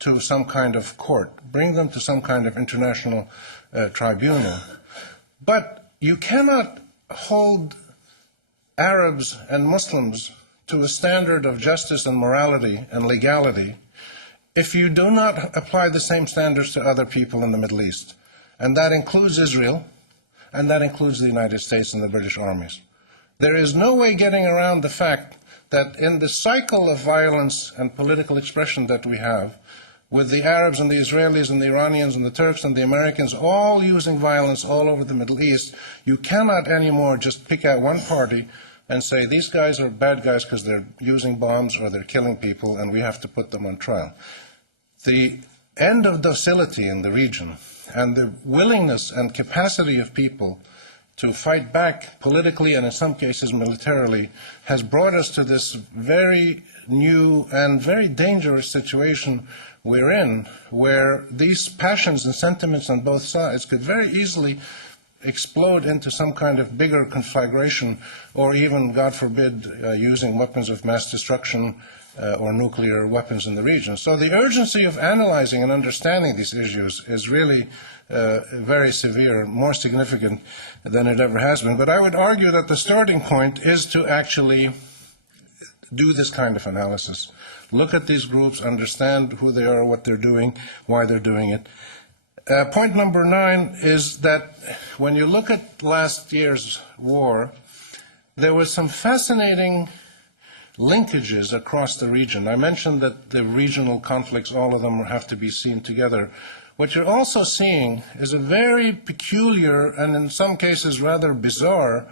to some kind of court, bring them to some kind of international tribunal. But you cannot hold Arabs and Muslims to a standard of justice and morality and legality if you do not apply the same standards to other people in the Middle East. And that includes Israel, and that includes the United States and the British armies. There is no way getting around the fact that in the cycle of violence and political expression that we have, with the Arabs and the Israelis and the Iranians and the Turks and the Americans all using violence all over the Middle East, you cannot anymore just pick out one party and say these guys are bad guys because they're using bombs or they're killing people and we have to put them on trial. The end of docility in the region and the willingness and capacity of people to fight back politically and in some cases militarily has brought us to this very new and very dangerous situation we're in, where these passions and sentiments on both sides could very easily explode into some kind of bigger conflagration, or even, God forbid, using weapons of mass destruction or nuclear weapons in the region. So the urgency of analyzing and understanding these issues is really very severe, more significant than it ever has been. But I would argue that the starting point is to actually do this kind of analysis. Look at these groups, understand who they are, what they're doing, why they're doing it. Point number 9 is that when you look at last year's war, there was some fascinating linkages across the region. I mentioned that the regional conflicts, all of them have to be seen together. What you're also seeing is a very peculiar and in some cases rather bizarre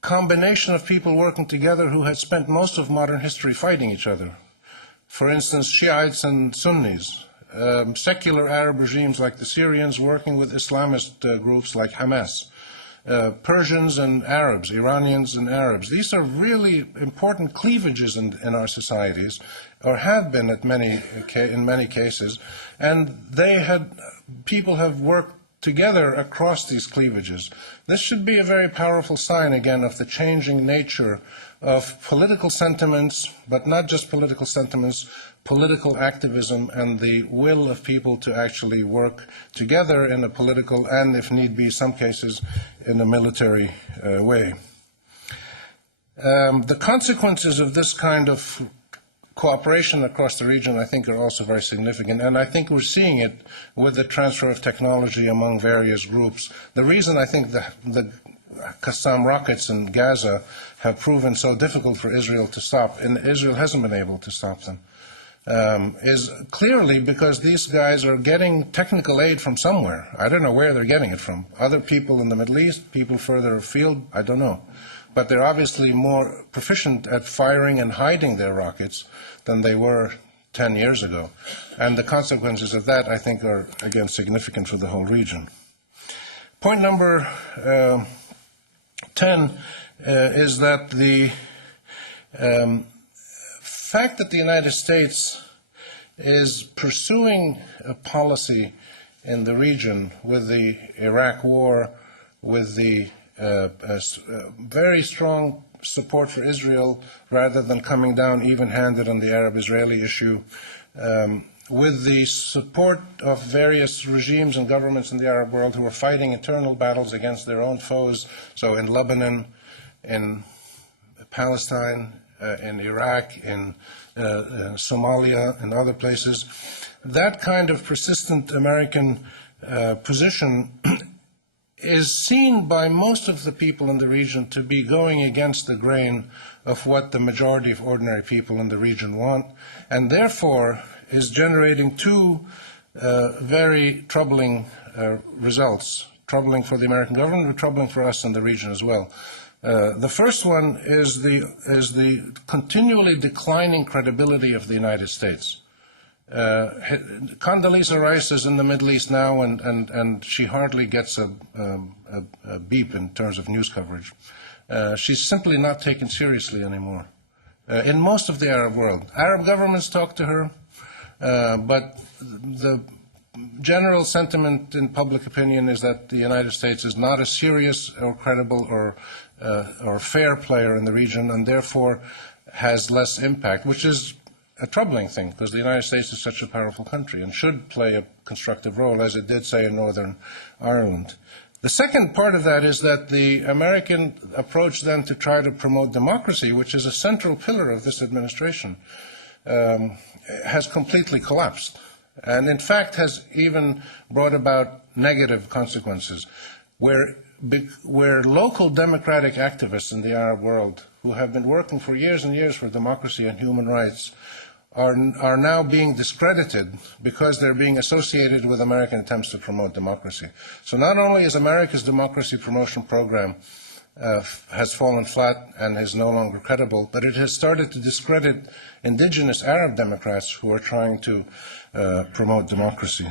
combination of people working together who had spent most of modern history fighting each other. For instance, Shiites and Sunnis, secular Arab regimes like the Syrians working with Islamist groups like Hamas, Persians and Arabs, Iranians and Arabs. These are really important cleavages in our societies, or have been in many cases, and people have worked together across these cleavages. This should be a very powerful sign, again, of the changing nature of political sentiments, but not just political sentiments, political activism and the will of people to actually work together in a political and, if need be, some cases, in a military way. The consequences of this kind of cooperation across the region, I think, are also very significant, and I think we're seeing it with the transfer of technology among various groups. The reason I think the Qassam rockets in Gaza have proven so difficult for Israel to stop, and Israel hasn't been able to stop them, is clearly because these guys are getting technical aid from somewhere. I don't know where they're getting it from. Other people in the Middle East, people further afield, I don't know. But they're obviously more proficient at firing and hiding their rockets than they were 10 years ago. And the consequences of that, I think, are, again, significant for the whole region. Point number 10 is that the fact that the United States is pursuing a policy in the region with the Iraq war, with the very strong support for Israel rather than coming down even-handed on the Arab-Israeli issue, with the support of various regimes and governments in the Arab world who are fighting internal battles against their own foes, so in Lebanon, in Palestine, in Iraq, in Somalia, and other places. That kind of persistent American position is seen by most of the people in the region to be going against the grain of what the majority of ordinary people in the region want, and therefore is generating two very troubling results, troubling for the American government, but troubling for us in the region as well. The first one is the continually declining credibility of the United States. Condoleezza Rice is in the Middle East now, and she hardly gets a beep in terms of news coverage. She's simply not taken seriously anymore. In most of the Arab world, Arab governments talk to her, but the general sentiment in public opinion is that the United States is not a serious or credible or fair player in the region, and therefore has less impact, which is a troubling thing, because the United States is such a powerful country and should play a constructive role, as it did, say, in Northern Ireland. The second part of that is that the American approach then to try to promote democracy, which is a central pillar of this administration, has completely collapsed, and in fact has even brought about negative consequences, where local democratic activists in the Arab world who have been working for years and years for democracy and human rights are now being discredited because they're being associated with American attempts to promote democracy. So not only is America's democracy promotion program has fallen flat and is no longer credible, but it has started to discredit indigenous Arab Democrats who are trying to promote democracy.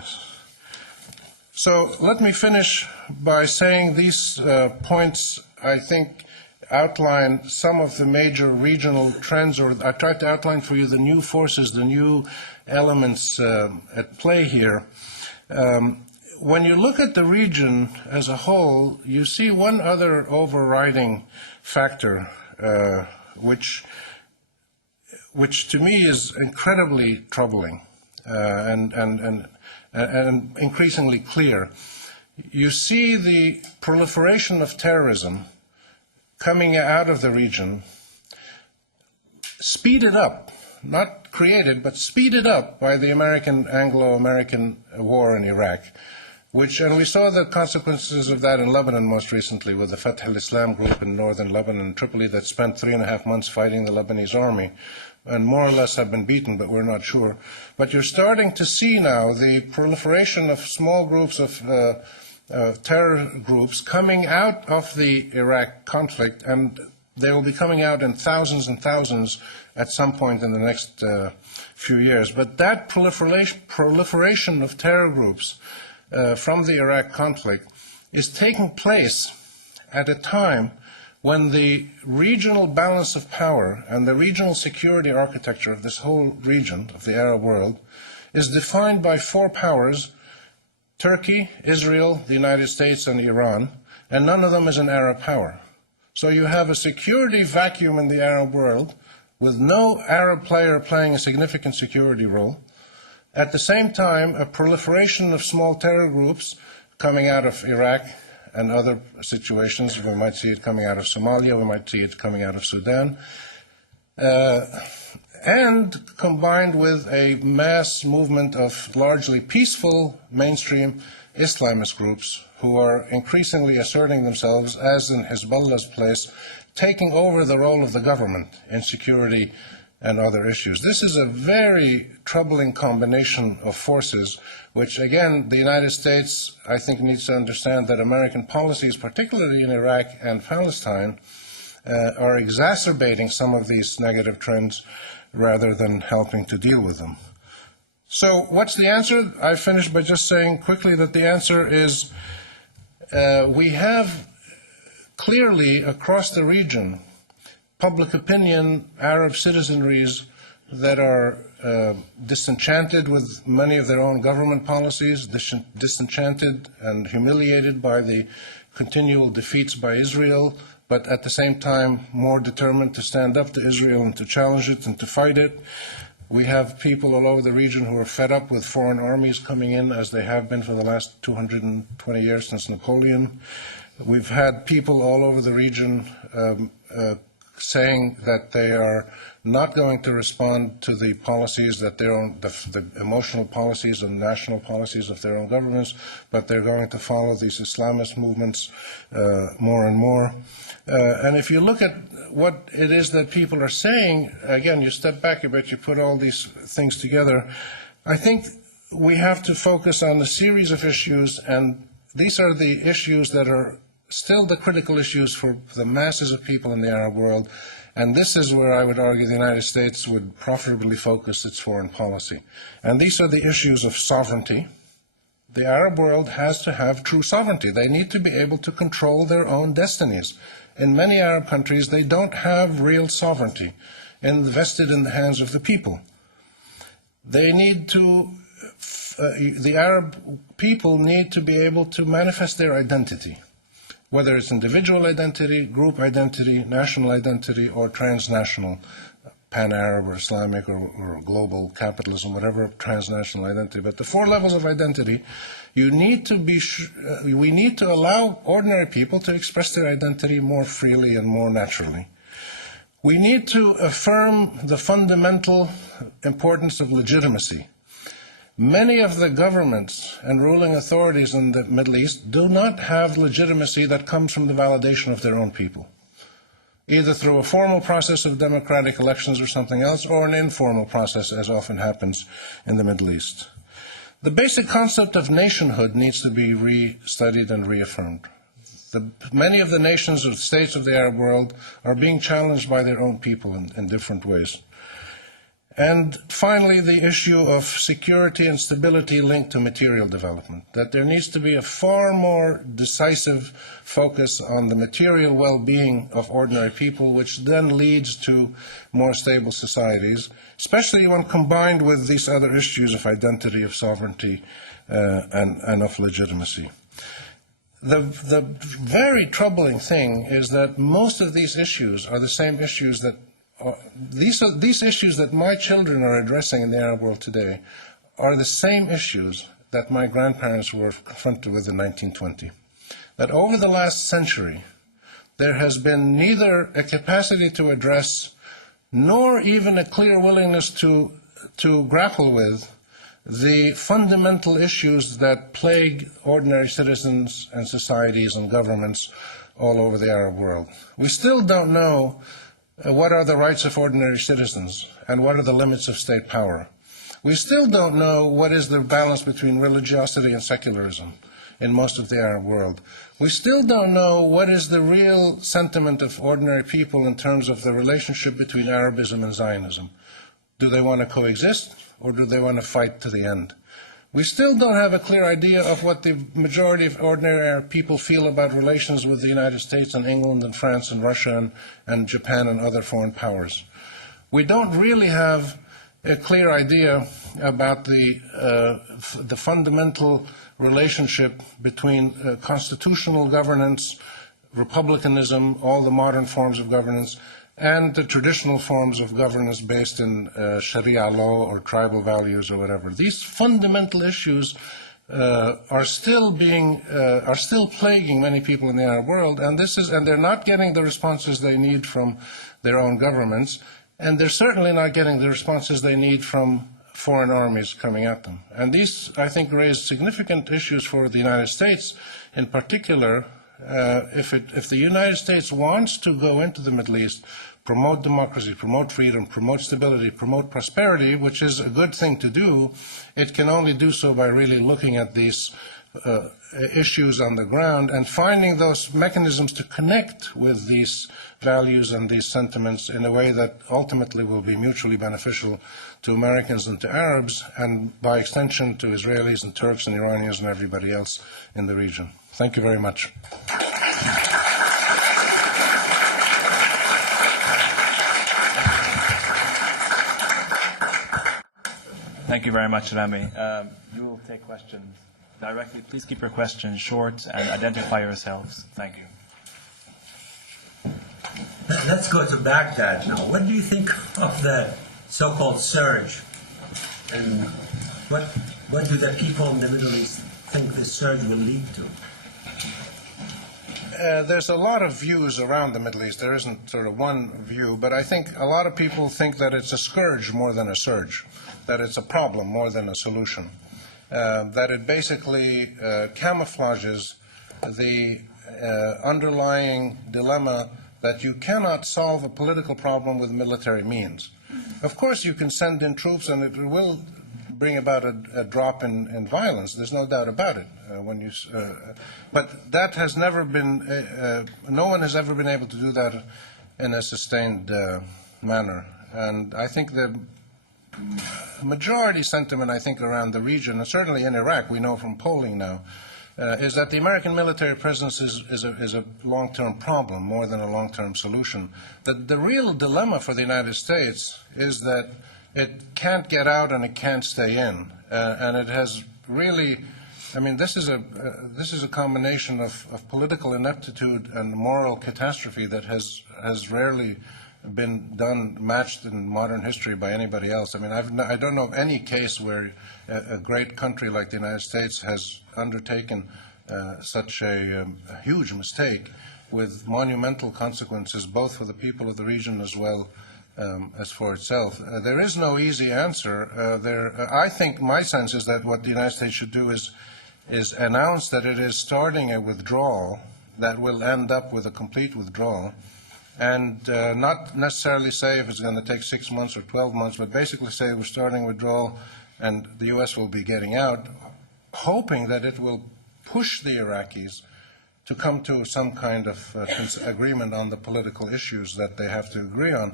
So let me finish by saying these points, I think, outline some of the major regional trends, or I tried to outline for you the new forces, the new elements at play here. When you look at the region as a whole, you see one other overriding factor, which to me is incredibly troubling and increasingly clear. You see the proliferation of terrorism coming out of the region, speeded up, not created, but speeded up by the Anglo-American war in Iraq, and we saw the consequences of that in Lebanon most recently with the Fatah al-Islam group in northern Lebanon, Tripoli, that spent 3.5 months fighting the Lebanese army, and more or less have been beaten, but we're not sure. But you're starting to see now the proliferation of small groups of terror groups coming out of the Iraq conflict, and they will be coming out in thousands and thousands at some point in the next few years. But that proliferation of terror groups from the Iraq conflict is taking place at a time when the regional balance of power and the regional security architecture of this whole region of the Arab world is defined by 4 powers: Turkey, Israel, the United States, and Iran, and none of them is an Arab power. So you have a security vacuum in the Arab world with no Arab player playing a significant security role. At the same time, a proliferation of small terror groups coming out of Iraq and other situations. We might see it coming out of Somalia, we might see it coming out of Sudan. And combined with a mass movement of largely peaceful mainstream Islamist groups who are increasingly asserting themselves, as in Hezbollah's place, taking over the role of the government in security and other issues. This is a very troubling combination of forces, which again, the United States, I think, needs to understand that American policies, particularly in Iraq and Palestine, are exacerbating some of these negative trends rather than helping to deal with them. So what's the answer? I finished by just saying quickly that the answer is we have clearly across the region public opinion, Arab citizenries that are disenchanted with many of their own government policies, disenchanted and humiliated by the continual defeats by Israel, but at the same time more determined to stand up to Israel and to challenge it and to fight it. We have people all over the region who are fed up with foreign armies coming in, as they have been for the last 220 years since Napoleon. We've had people all over the region saying that they are not going to respond to the policies that the emotional policies and national policies of their own governments, but they're going to follow these Islamist movements more and more. And if you look at what it is that people are saying, again, you step back a bit, you put all these things together, I think we have to focus on a series of issues, and these are the issues that are still the critical issues for the masses of people in the Arab world, and this is where I would argue the United States would profitably focus its foreign policy. And these are the issues of sovereignty. The Arab world has to have true sovereignty. They need to be able to control their own destinies. In many Arab countries, they don't have real sovereignty invested in the hands of the people. They need to, the Arab people need to be able to manifest their identity, whether it's individual identity, group identity, national identity, or transnational, pan-Arab or Islamic or global capitalism, whatever transnational identity. But the four levels of identity, we need to allow ordinary people to express their identity more freely and more naturally. We need to affirm the fundamental importance of legitimacy. Many of the governments and ruling authorities in the Middle East do not have legitimacy that comes from the validation of their own people, either through a formal process of democratic elections or something else, or an informal process, as often happens in the Middle East. The basic concept of nationhood needs to be re-studied and reaffirmed. Many of the nations or states of the Arab world are being challenged by their own people in different ways. And finally, the issue of security and stability linked to material development, that there needs to be a far more decisive focus on the material well-being of ordinary people, which then leads to more stable societies, especially when combined with these other issues of identity, of sovereignty, and of legitimacy. The very troubling thing is that most of these issues are the same issues that these issues that my children are addressing in the Arab world today are the same issues that my grandparents were confronted with in 1920. That over the last century, there has been neither a capacity to address nor even a clear willingness to grapple with the fundamental issues that plague ordinary citizens and societies and governments all over the Arab world. We still don't know what are the rights of ordinary citizens and what are the limits of state power. We still don't know what is the balance between religiosity and secularism in most of the Arab world. We still don't know what is the real sentiment of ordinary people in terms of the relationship between Arabism and Zionism. Do they want to coexist, or do they want to fight to the end? We still don't have a clear idea of what the majority of ordinary Arab people feel about relations with the United States and England and France and Russia and Japan and other foreign powers. We don't really have a clear idea about the fundamental relationship between constitutional governance, republicanism, all the modern forms of governance, and the traditional forms of governance based in Sharia law or tribal values or whatever. These fundamental issues are still plaguing many people in the Arab world, and they're not getting the responses they need from their own governments, and they're certainly not getting the responses they need from foreign armies coming at them. And these, I think, raise significant issues for the United States in particular. If the United States wants to go into the Middle East, promote democracy, promote freedom, promote stability, promote prosperity, which is a good thing to do, it can only do so by really looking at these issues on the ground and finding those mechanisms to connect with these values and these sentiments in a way that ultimately will be mutually beneficial to Americans and to Arabs, and by extension to Israelis and Turks and Iranians and everybody else in the region. Thank you very much. Thank you very much, Rami. You will take questions directly. Please keep your questions short and identify yourselves. Thank you. Let's go to Baghdad now. What do you think of the so-called surge? And what do the people in the Middle East think this surge will lead to? There's a lot of views around the Middle East. There isn't sort of one view, but I think a lot of people think that it's a scourge more than a surge, that it's a problem more than a solution, that it basically camouflages the underlying dilemma that you cannot solve a political problem with military means. Of course, you can send in troops, and it will bring about a drop in violence. There's no doubt about it. But that has never been, no one has ever been able to do that in a sustained manner. And I think the majority sentiment, I think, around the region, and certainly in Iraq, we know from polling now, is that the American military presence is a long-term problem more than a long-term solution. The real dilemma for the United States is that it can't get out and it can't stay in, and it has really, I mean, this is a combination of political ineptitude and moral catastrophe that has rarely been matched in modern history by anybody else. I mean, I don't know of any case where a great country like the United States has undertaken such a huge mistake with monumental consequences, both for the people of the region as well as for itself. There is no easy answer. I think my sense is that what the United States should do is announce that it is starting a withdrawal that will end up with a complete withdrawal, and not necessarily say if it's going to take 6 months or 12 months, but basically say we're starting withdrawal and the U.S. will be getting out, hoping that it will push the Iraqis to come to some kind of agreement on the political issues that they have to agree on.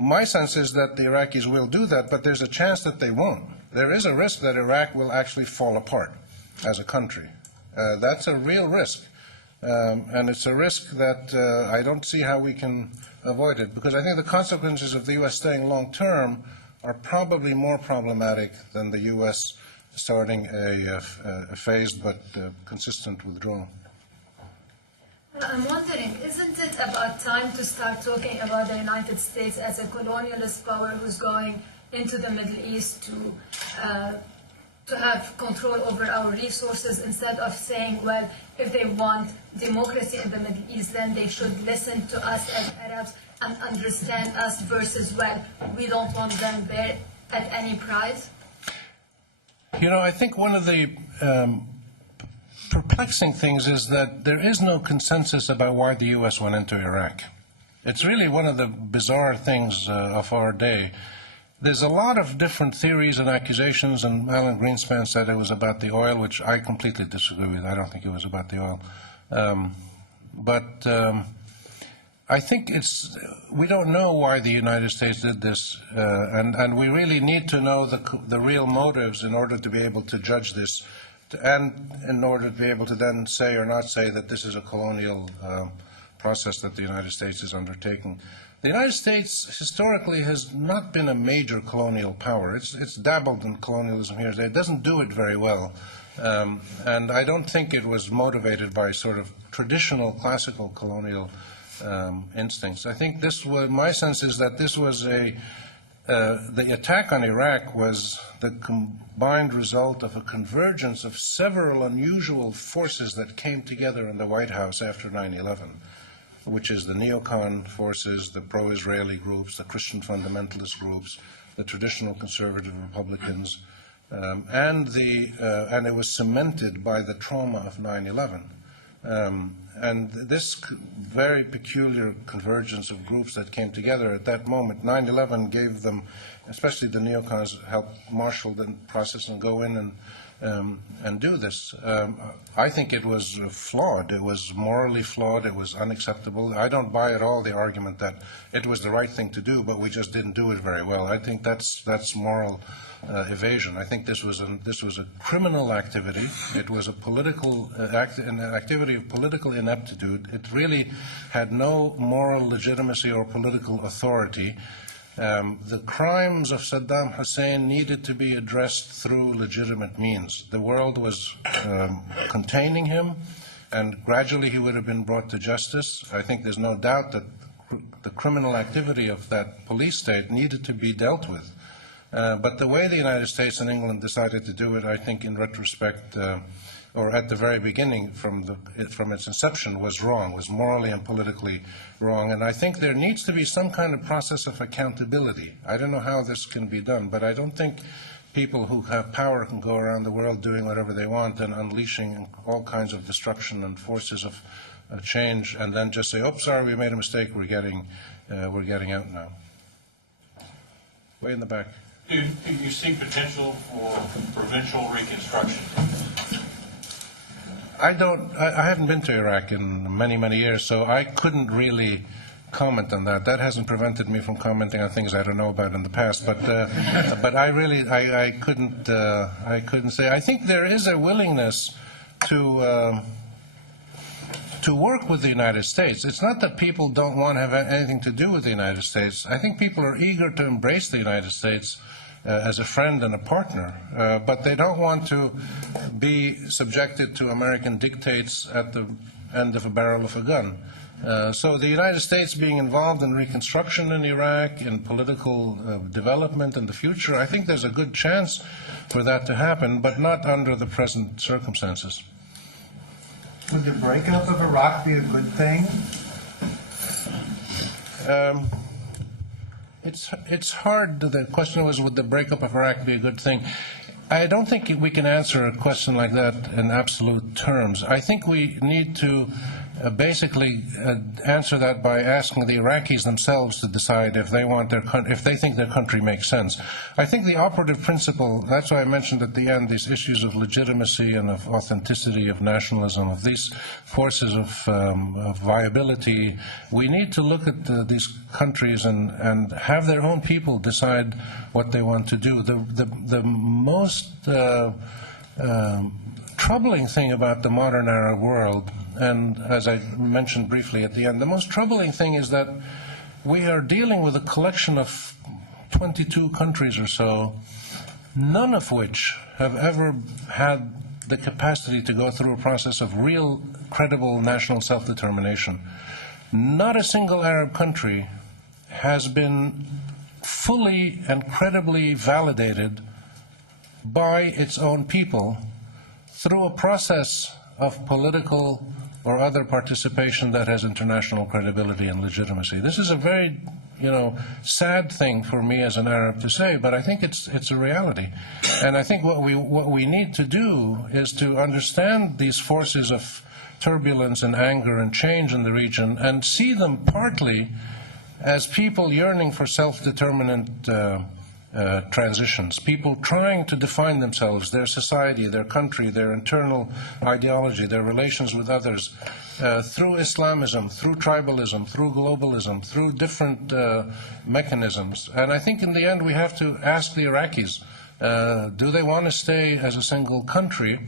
My sense is that the Iraqis will do that, but there's a chance that they won't. There is a risk that Iraq will actually fall apart as a country. That's a real risk. And it's a risk that I don't see how we can avoid it, because I think the consequences of the U.S. staying long-term are probably more problematic than the U.S. starting a phased but consistent withdrawal. I'm wondering, isn't it about time to start talking about the United States as a colonialist power who's going into the Middle East to have control over our resources, instead of saying, well, if they want democracy in the Middle East, then they should listen to us as Arabs and understand us, versus, well, we don't want them there at any price? You know, I think one of the perplexing things is that there is no consensus about why the U.S. went into Iraq. It's really one of the bizarre things of our day. There's a lot of different theories and accusations, and Alan Greenspan said it was about the oil, which I completely disagree with. I don't think it was about the oil. I think we don't know why the United States did this, and we really need to know the real motives in order to be able to judge this, and in order to be able to then say or not say that this is a colonial process that the United States is undertaking. The United States historically has not been a major colonial power. It's dabbled in colonialism here and there. It doesn't do it very well. And I don't think it was motivated by sort of traditional classical colonial instincts. I think my sense is that this was the attack on Iraq was the combined result of a convergence of several unusual forces that came together in the White House after 9/11. Which is the neocon forces, the pro-Israeli groups, the Christian fundamentalist groups, the traditional conservative Republicans, and it was cemented by the trauma of 9/11. And this very peculiar convergence of groups that came together at that moment, 9/11 gave them, especially the neocons, helped marshal the process and go in and do this. I think it was flawed. It was morally flawed. It was unacceptable. I don't buy at all the argument that it was the right thing to do, but we just didn't do it very well. I think that's moral evasion. I think this was a criminal activity. It was a political an activity of political ineptitude. It really had no moral legitimacy or political authority. The crimes of Saddam Hussein needed to be addressed through legitimate means. The world was containing him, and gradually he would have been brought to justice. I think there's no doubt that the criminal activity of that police state needed to be dealt with. But the way the United States and England decided to do it, I think in retrospect, or at the very beginning from its inception, was wrong, was morally and politically wrong. And I think there needs to be some kind of process of accountability. I don't know how this can be done, but I don't think people who have power can go around the world doing whatever they want and unleashing all kinds of destruction and forces of change, and then just say, "Oh, sorry, we made a mistake. We're getting out now." Way in the back. Do you see potential for provincial reconstruction? I haven't been to Iraq in many, many years, so I couldn't really comment on that. That hasn't prevented me from commenting on things I don't know about in the past. But I couldn't say. I think there is a willingness to work with the United States. It's not that people don't want to have anything to do with the United States. I think people are eager to embrace the United States as a friend and a partner, but they don't want to be subjected to American dictates at the end of a barrel of a gun. So the United States being involved in reconstruction in Iraq, in political development in the future, I think there's a good chance for that to happen, but not under the present circumstances. Would the breakup of Iraq be a good thing? It's hard. The question was, would the breakup of Iraq be a good thing? I don't think we can answer a question like that in absolute terms. I think we need to basically answer that by asking the Iraqis themselves to decide if they want if they think their country makes sense. I think the operative principle, that's why I mentioned at the end these issues of legitimacy and of authenticity, of nationalism, of these forces of viability. We need to look at these countries and have their own people decide what they want to do. The most troubling thing about the modern Arab world, and as I mentioned briefly at the end, the most troubling thing is that we are dealing with a collection of 22 countries or so, none of which have ever had the capacity to go through a process of real, credible national self-determination. Not a single Arab country has been fully and credibly validated by its own people through a process of political or other participation that has international credibility and legitimacy. This is a very, sad thing for me as an Arab to say, but I think it's a reality. And I think what we need to do is to understand these forces of turbulence and anger and change in the region and see them partly as people yearning for self-determinant transitions, people trying to define themselves, their society, their country, their internal ideology, their relations with others, through Islamism, through tribalism, through globalism, through different mechanisms. And I think in the end we have to ask the Iraqis, do they want to stay as a single country?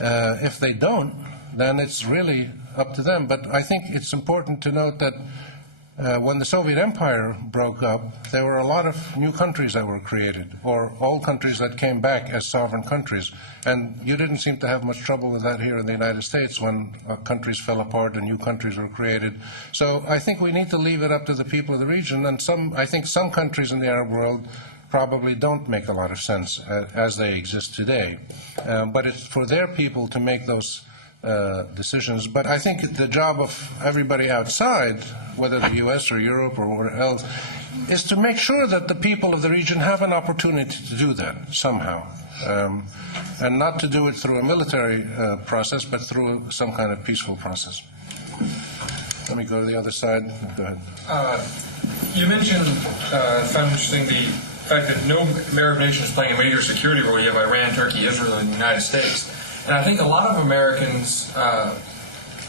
If they don't, then it's really up to them. But I think it's important to note that when the Soviet Empire broke up, there were a lot of new countries that were created, or old countries that came back as sovereign countries. And you didn't seem to have much trouble with that here in the United States when countries fell apart and new countries were created. So I think we need to leave it up to the people of the region. And I think some countries in the Arab world probably don't make a lot of sense as they exist today. But it's for their people to make those decisions. But I think the job of everybody outside, whether the US or Europe or whatever else, is to make sure that the people of the region have an opportunity to do that somehow. And not to do it through a military process, but through some kind of peaceful process. Let me go to the other side. Go ahead. You mentioned, if I'm understanding, the fact that no Arab nation is playing a major security role. You have Iran, Turkey, Israel, and the United States. And I think a lot of Americans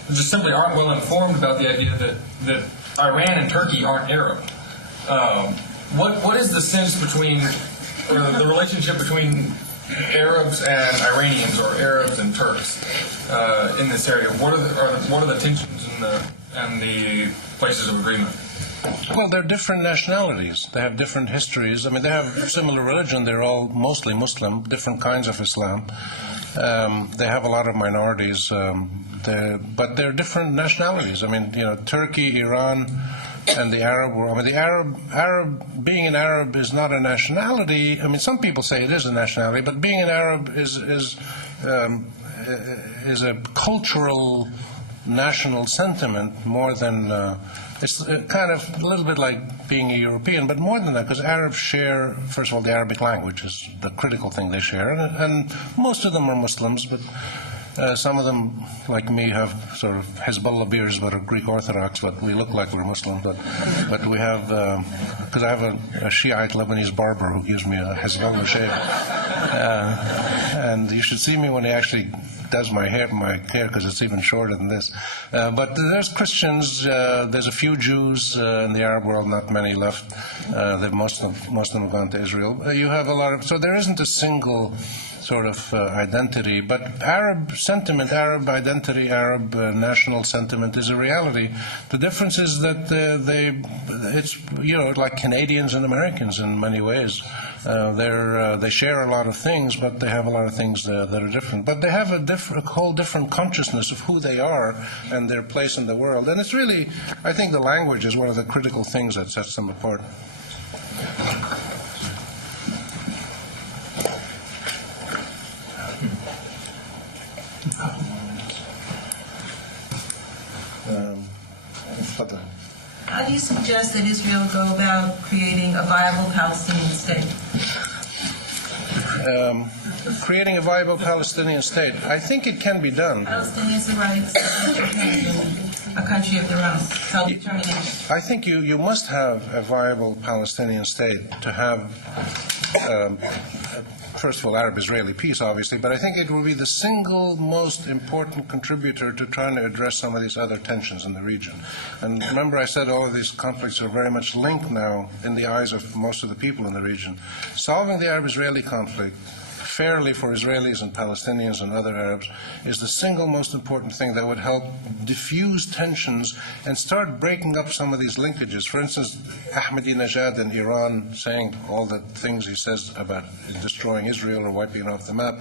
just simply aren't well informed about the idea that Iran and Turkey aren't Arab. What is the sense between, or the relationship between Arabs and Iranians, or Arabs and Turks in this area? What are the tensions and the places of agreement? Well, they're different nationalities. They have different histories. I mean, they have similar religion. They're all mostly Muslim, different kinds of Islam. They have a lot of minorities, but they're different nationalities. I mean, Turkey, Iran, and the Arab world. I mean, the being an Arab is not a nationality. I mean, some people say it is a nationality, but being an Arab is a cultural national sentiment more than. It's kind of a little bit like being a European, but more than that, because Arabs share, first of all, the Arabic language is the critical thing they share, and most of them are Muslims, but Some of them, like me, have sort of Hezbollah beards but are Greek Orthodox, but we look like we're Muslim. But we have, because I have a Shiite Lebanese barber who gives me a Hezbollah shave. And you should see me when he actually does my hair because it's even shorter than this. But there's Christians, there's a few Jews in the Arab world, not many left. Most of them have gone to Israel. You have a lot of, so there isn't a single sort of identity, but Arab sentiment, Arab identity, Arab national sentiment is a reality. The difference is that it's like Canadians and Americans in many ways. They share a lot of things, but they have a lot of things that are different. But they have a whole different consciousness of who they are and their place in the world. And it's really, I think the language is one of the critical things that sets them apart. How do you suggest that Israel go about creating a viable Palestinian state? Creating a viable Palestinian state, I think it can be done. Palestinians the rights to a country of their own, self-determination. I think you must have a viable Palestinian state to have, first of all, Arab-Israeli peace, obviously, but I think it will be the single most important contributor to trying to address some of these other tensions in the region. And remember, I said all of these conflicts are very much linked now in the eyes of most of the people in the region. Solving the Arab-Israeli conflict fairly for Israelis and Palestinians and other Arabs is the single most important thing that would help diffuse tensions and start breaking up some of these linkages. For instance, Ahmadinejad in Iran saying all the things he says about destroying Israel or wiping it off the map,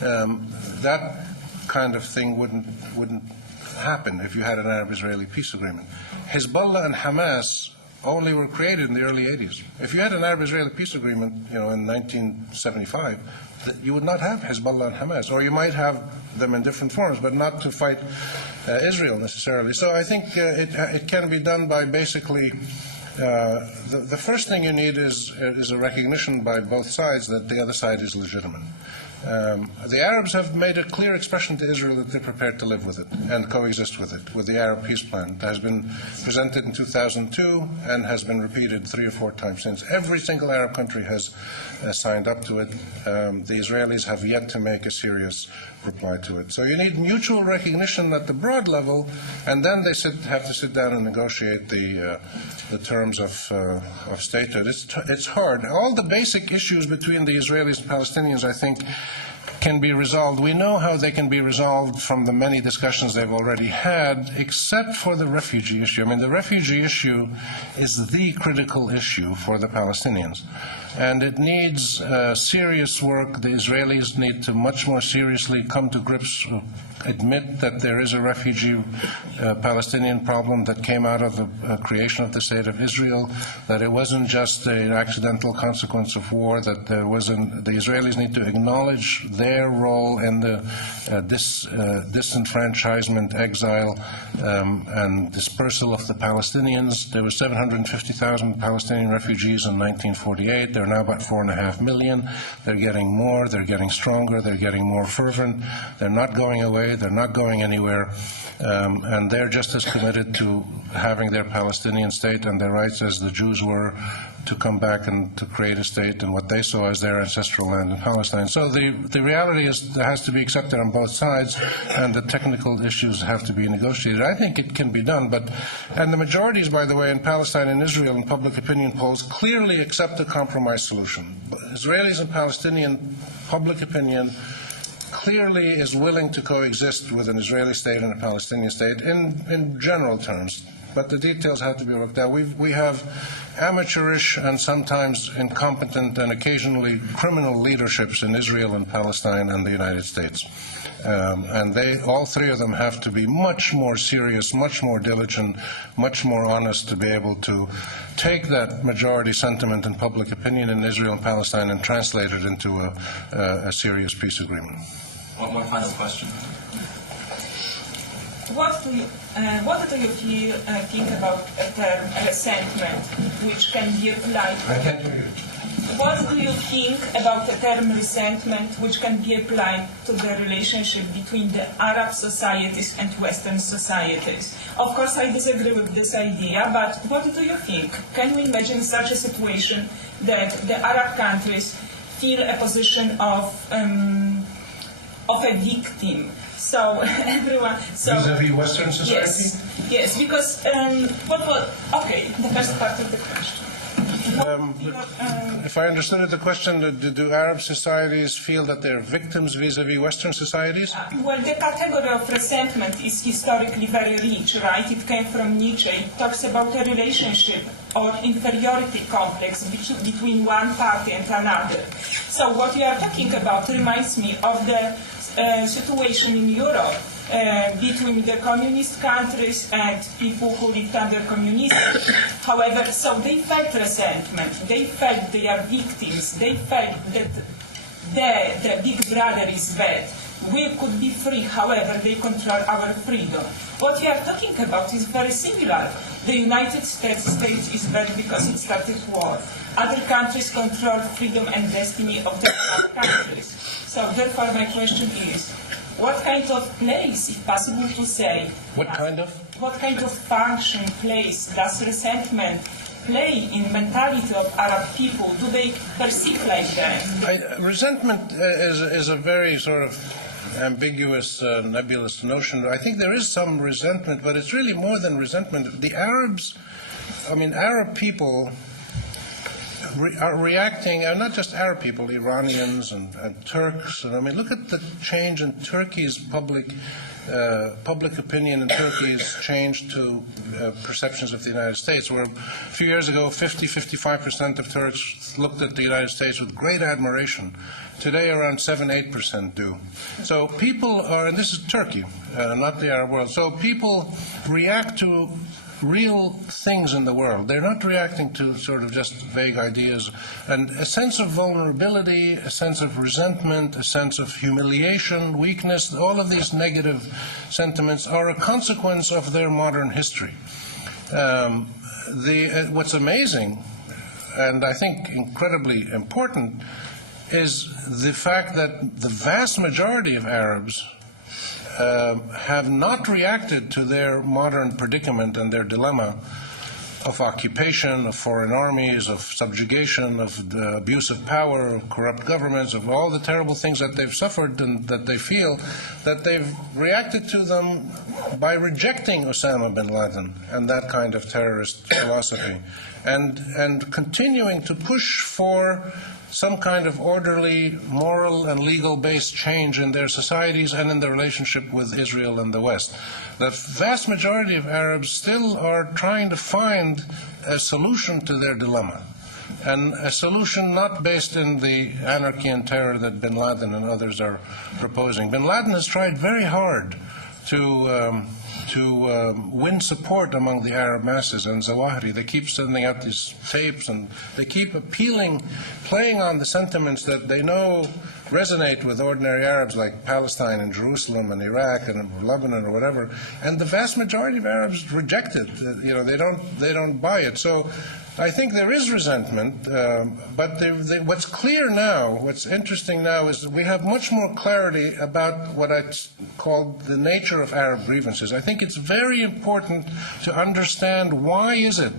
that kind of thing wouldn't happen if you had an Arab-Israeli peace agreement. Hezbollah and Hamas only were created in the early 80s. If you had an Arab-Israeli peace agreement, in 1975, you would not have Hezbollah and Hamas, or you might have them in different forms, but not to fight Israel necessarily. So I think it can be done by basically the first thing you need is a recognition by both sides that the other side is legitimate. The Arabs have made a clear expression to Israel that they're prepared to live with it and coexist with it, with the Arab peace plan. That has been presented in 2002 and has been repeated 3 or 4 times since. Every single Arab country has signed up to it. The Israelis have yet to make a serious reply to it. So you need mutual recognition at the broad level, and then they have to sit down and negotiate the terms of statehood. It's hard. All the basic issues between the Israelis and Palestinians, I think, can be resolved. We know how they can be resolved from the many discussions they've already had, except for the refugee issue. I mean, the refugee issue is the critical issue for the Palestinians. And it needs serious work. The Israelis need to much more seriously come to grips, admit that there is a refugee Palestinian problem that came out of the creation of the State of Israel, that it wasn't just an accidental consequence of war, that the Israelis need to acknowledge their role in the disenfranchisement, exile, and dispersal of the Palestinians. There were 750,000 Palestinian refugees in 1948. There are now about 4.5 million. They're getting more. They're getting stronger. They're getting more fervent. They're not going away. They're not going anywhere. And they're just as committed to having their Palestinian state and their rights as the Jews were to come back and to create a state and what they saw as their ancestral land in Palestine. So the reality is that has to be accepted on both sides, and the technical issues have to be negotiated. I think it can be done, and the majorities, by the way, in Palestine and Israel in public opinion polls clearly accept a compromise solution. Israelis and Palestinian public opinion clearly is willing to coexist with an Israeli state and a Palestinian state in general terms. But the details have to be worked out. We have amateurish and sometimes incompetent and occasionally criminal leaderships in Israel and Palestine and the United States. And all three of them have to be much more serious, much more diligent, much more honest to be able to take that majority sentiment and public opinion in Israel and Palestine and translate it into a serious peace agreement. One final question. What do you think about the term resentment, which can be applied? I can't hear you. what do you think about the term resentment, which can be applied to the relationship between the Arab societies and Western societies? Of course, I disagree with this idea, but what do you think? Can we imagine such a situation that the Arab countries feel a position of a victim? So everyone. So vis-a-vis Western society? Yes, because okay, the first part of the question. If I understood it, the question, do Arab societies feel that they're victims vis-a-vis Western societies? Well, the category of resentment is historically very rich, right? It came from Nietzsche. It talks about a relationship or inferiority complex between one party and another. So what you are talking about reminds me of the situation in Europe between the communist countries and people who lived under communism. However, so they felt resentment, they felt they are victims, they felt that the big brother is bad. We could be free, however, they control our freedom. What we are talking about is very similar. The United States is bad because it started war. Other countries control freedom and destiny of the other countries. So therefore my question is, what kind of place, if possible to say, What kind of function, place does resentment play in mentality of Arab people? Do they perceive like that? Resentment is a very sort of ambiguous, nebulous notion. I think there is some resentment, but it's really more than resentment. The Arabs, Arab people are reacting, and not just Arab people, Iranians and Turks. And look at the change in Turkey's public opinion in Turkey has changed to perceptions of the United States, where a few years ago 55% of Turks looked at the United States with great admiration. Today around 7-8% do. So people are, and this is Turkey, not the Arab world, so people react to real things in the world. They're not reacting to sort of just vague ideas. And a sense of vulnerability, a sense of resentment, a sense of humiliation, weakness, all of these negative sentiments are a consequence of their modern history. What's amazing, and I think incredibly important, is the fact that the vast majority of Arabs have not reacted to their modern predicament and their dilemma of occupation, of foreign armies, of subjugation, of the abuse of power, of corrupt governments, of all the terrible things that they've suffered and that they feel, that they've reacted to them by rejecting Osama bin Laden and that kind of terrorist philosophy, and continuing to push for some kind of orderly, moral and legal-based change in their societies and in their relationship with Israel and the West. The vast majority of Arabs still are trying to find a solution to their dilemma, and a solution not based in the anarchy and terror that bin Laden and others are proposing. Bin Laden has tried very hard to win support among the Arab masses, and Zawahiri. They keep sending out these tapes, and they keep playing on the sentiments that they know resonate with ordinary Arabs, like Palestine and Jerusalem and Iraq and Lebanon or whatever. And the vast majority of Arabs reject it. They don't buy it. So I think there is resentment, but what's clear now, what's interesting now, is that we have much more clarity about what I called the nature of Arab grievances. I think it's very important to understand why is it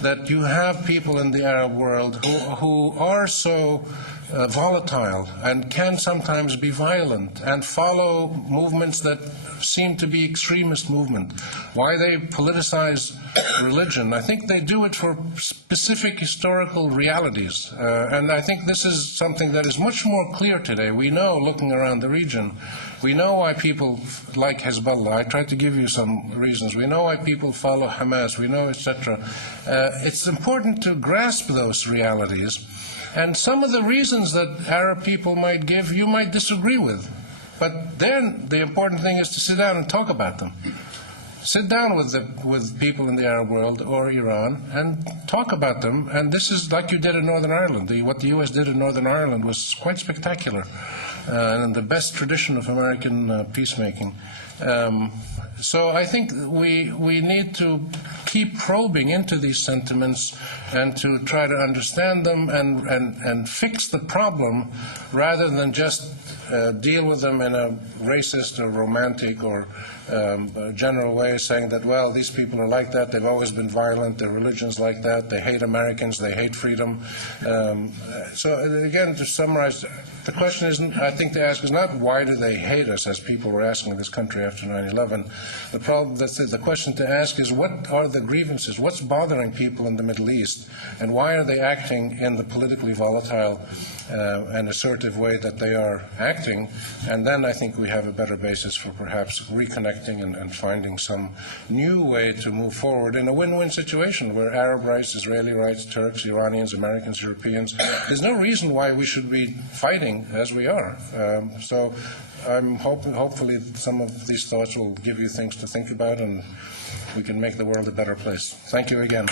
that you have people in the Arab world who are so volatile and can sometimes be violent and follow movements that seem to be extremist movement. Why they politicize religion. I think they do it for specific historical realities. And I think this is something that is much more clear today. We know, looking around the region, we know why people like Hezbollah. I tried to give you some reasons. We know why people follow Hamas. We know, etc. It's important to grasp those realities. And some of the reasons that Arab people might give, you might disagree with. But then the important thing is to sit down and talk about them. Sit down with people in the Arab world or Iran and talk about them. And this is like you did in Northern Ireland. What the U.S. did in Northern Ireland was quite spectacular, and in the best tradition of American peacemaking. So I think we need to keep probing into these sentiments and to try to understand them and fix the problem rather than just deal with them in a racist or romantic or general way, saying that, well, these people are like that, they've always been violent, their religion's like that, they hate Americans, they hate freedom. So again, to summarize, the question isn't, I think they ask is not why do they hate us, as people were asking in this country after 9/11. The question to ask is what are the grievances, what's bothering people in the Middle East, and why are they acting in the politically volatile and assertive way that they are acting, and then I think we have a better basis for perhaps reconnecting and finding some new way to move forward in a win-win situation where Arab rights, Israeli rights, Turks, Iranians, Americans, Europeans, there's no reason why we should be fighting as we are. So I'm hopefully some of these thoughts will give you things to think about and we can make the world a better place. Thank you again.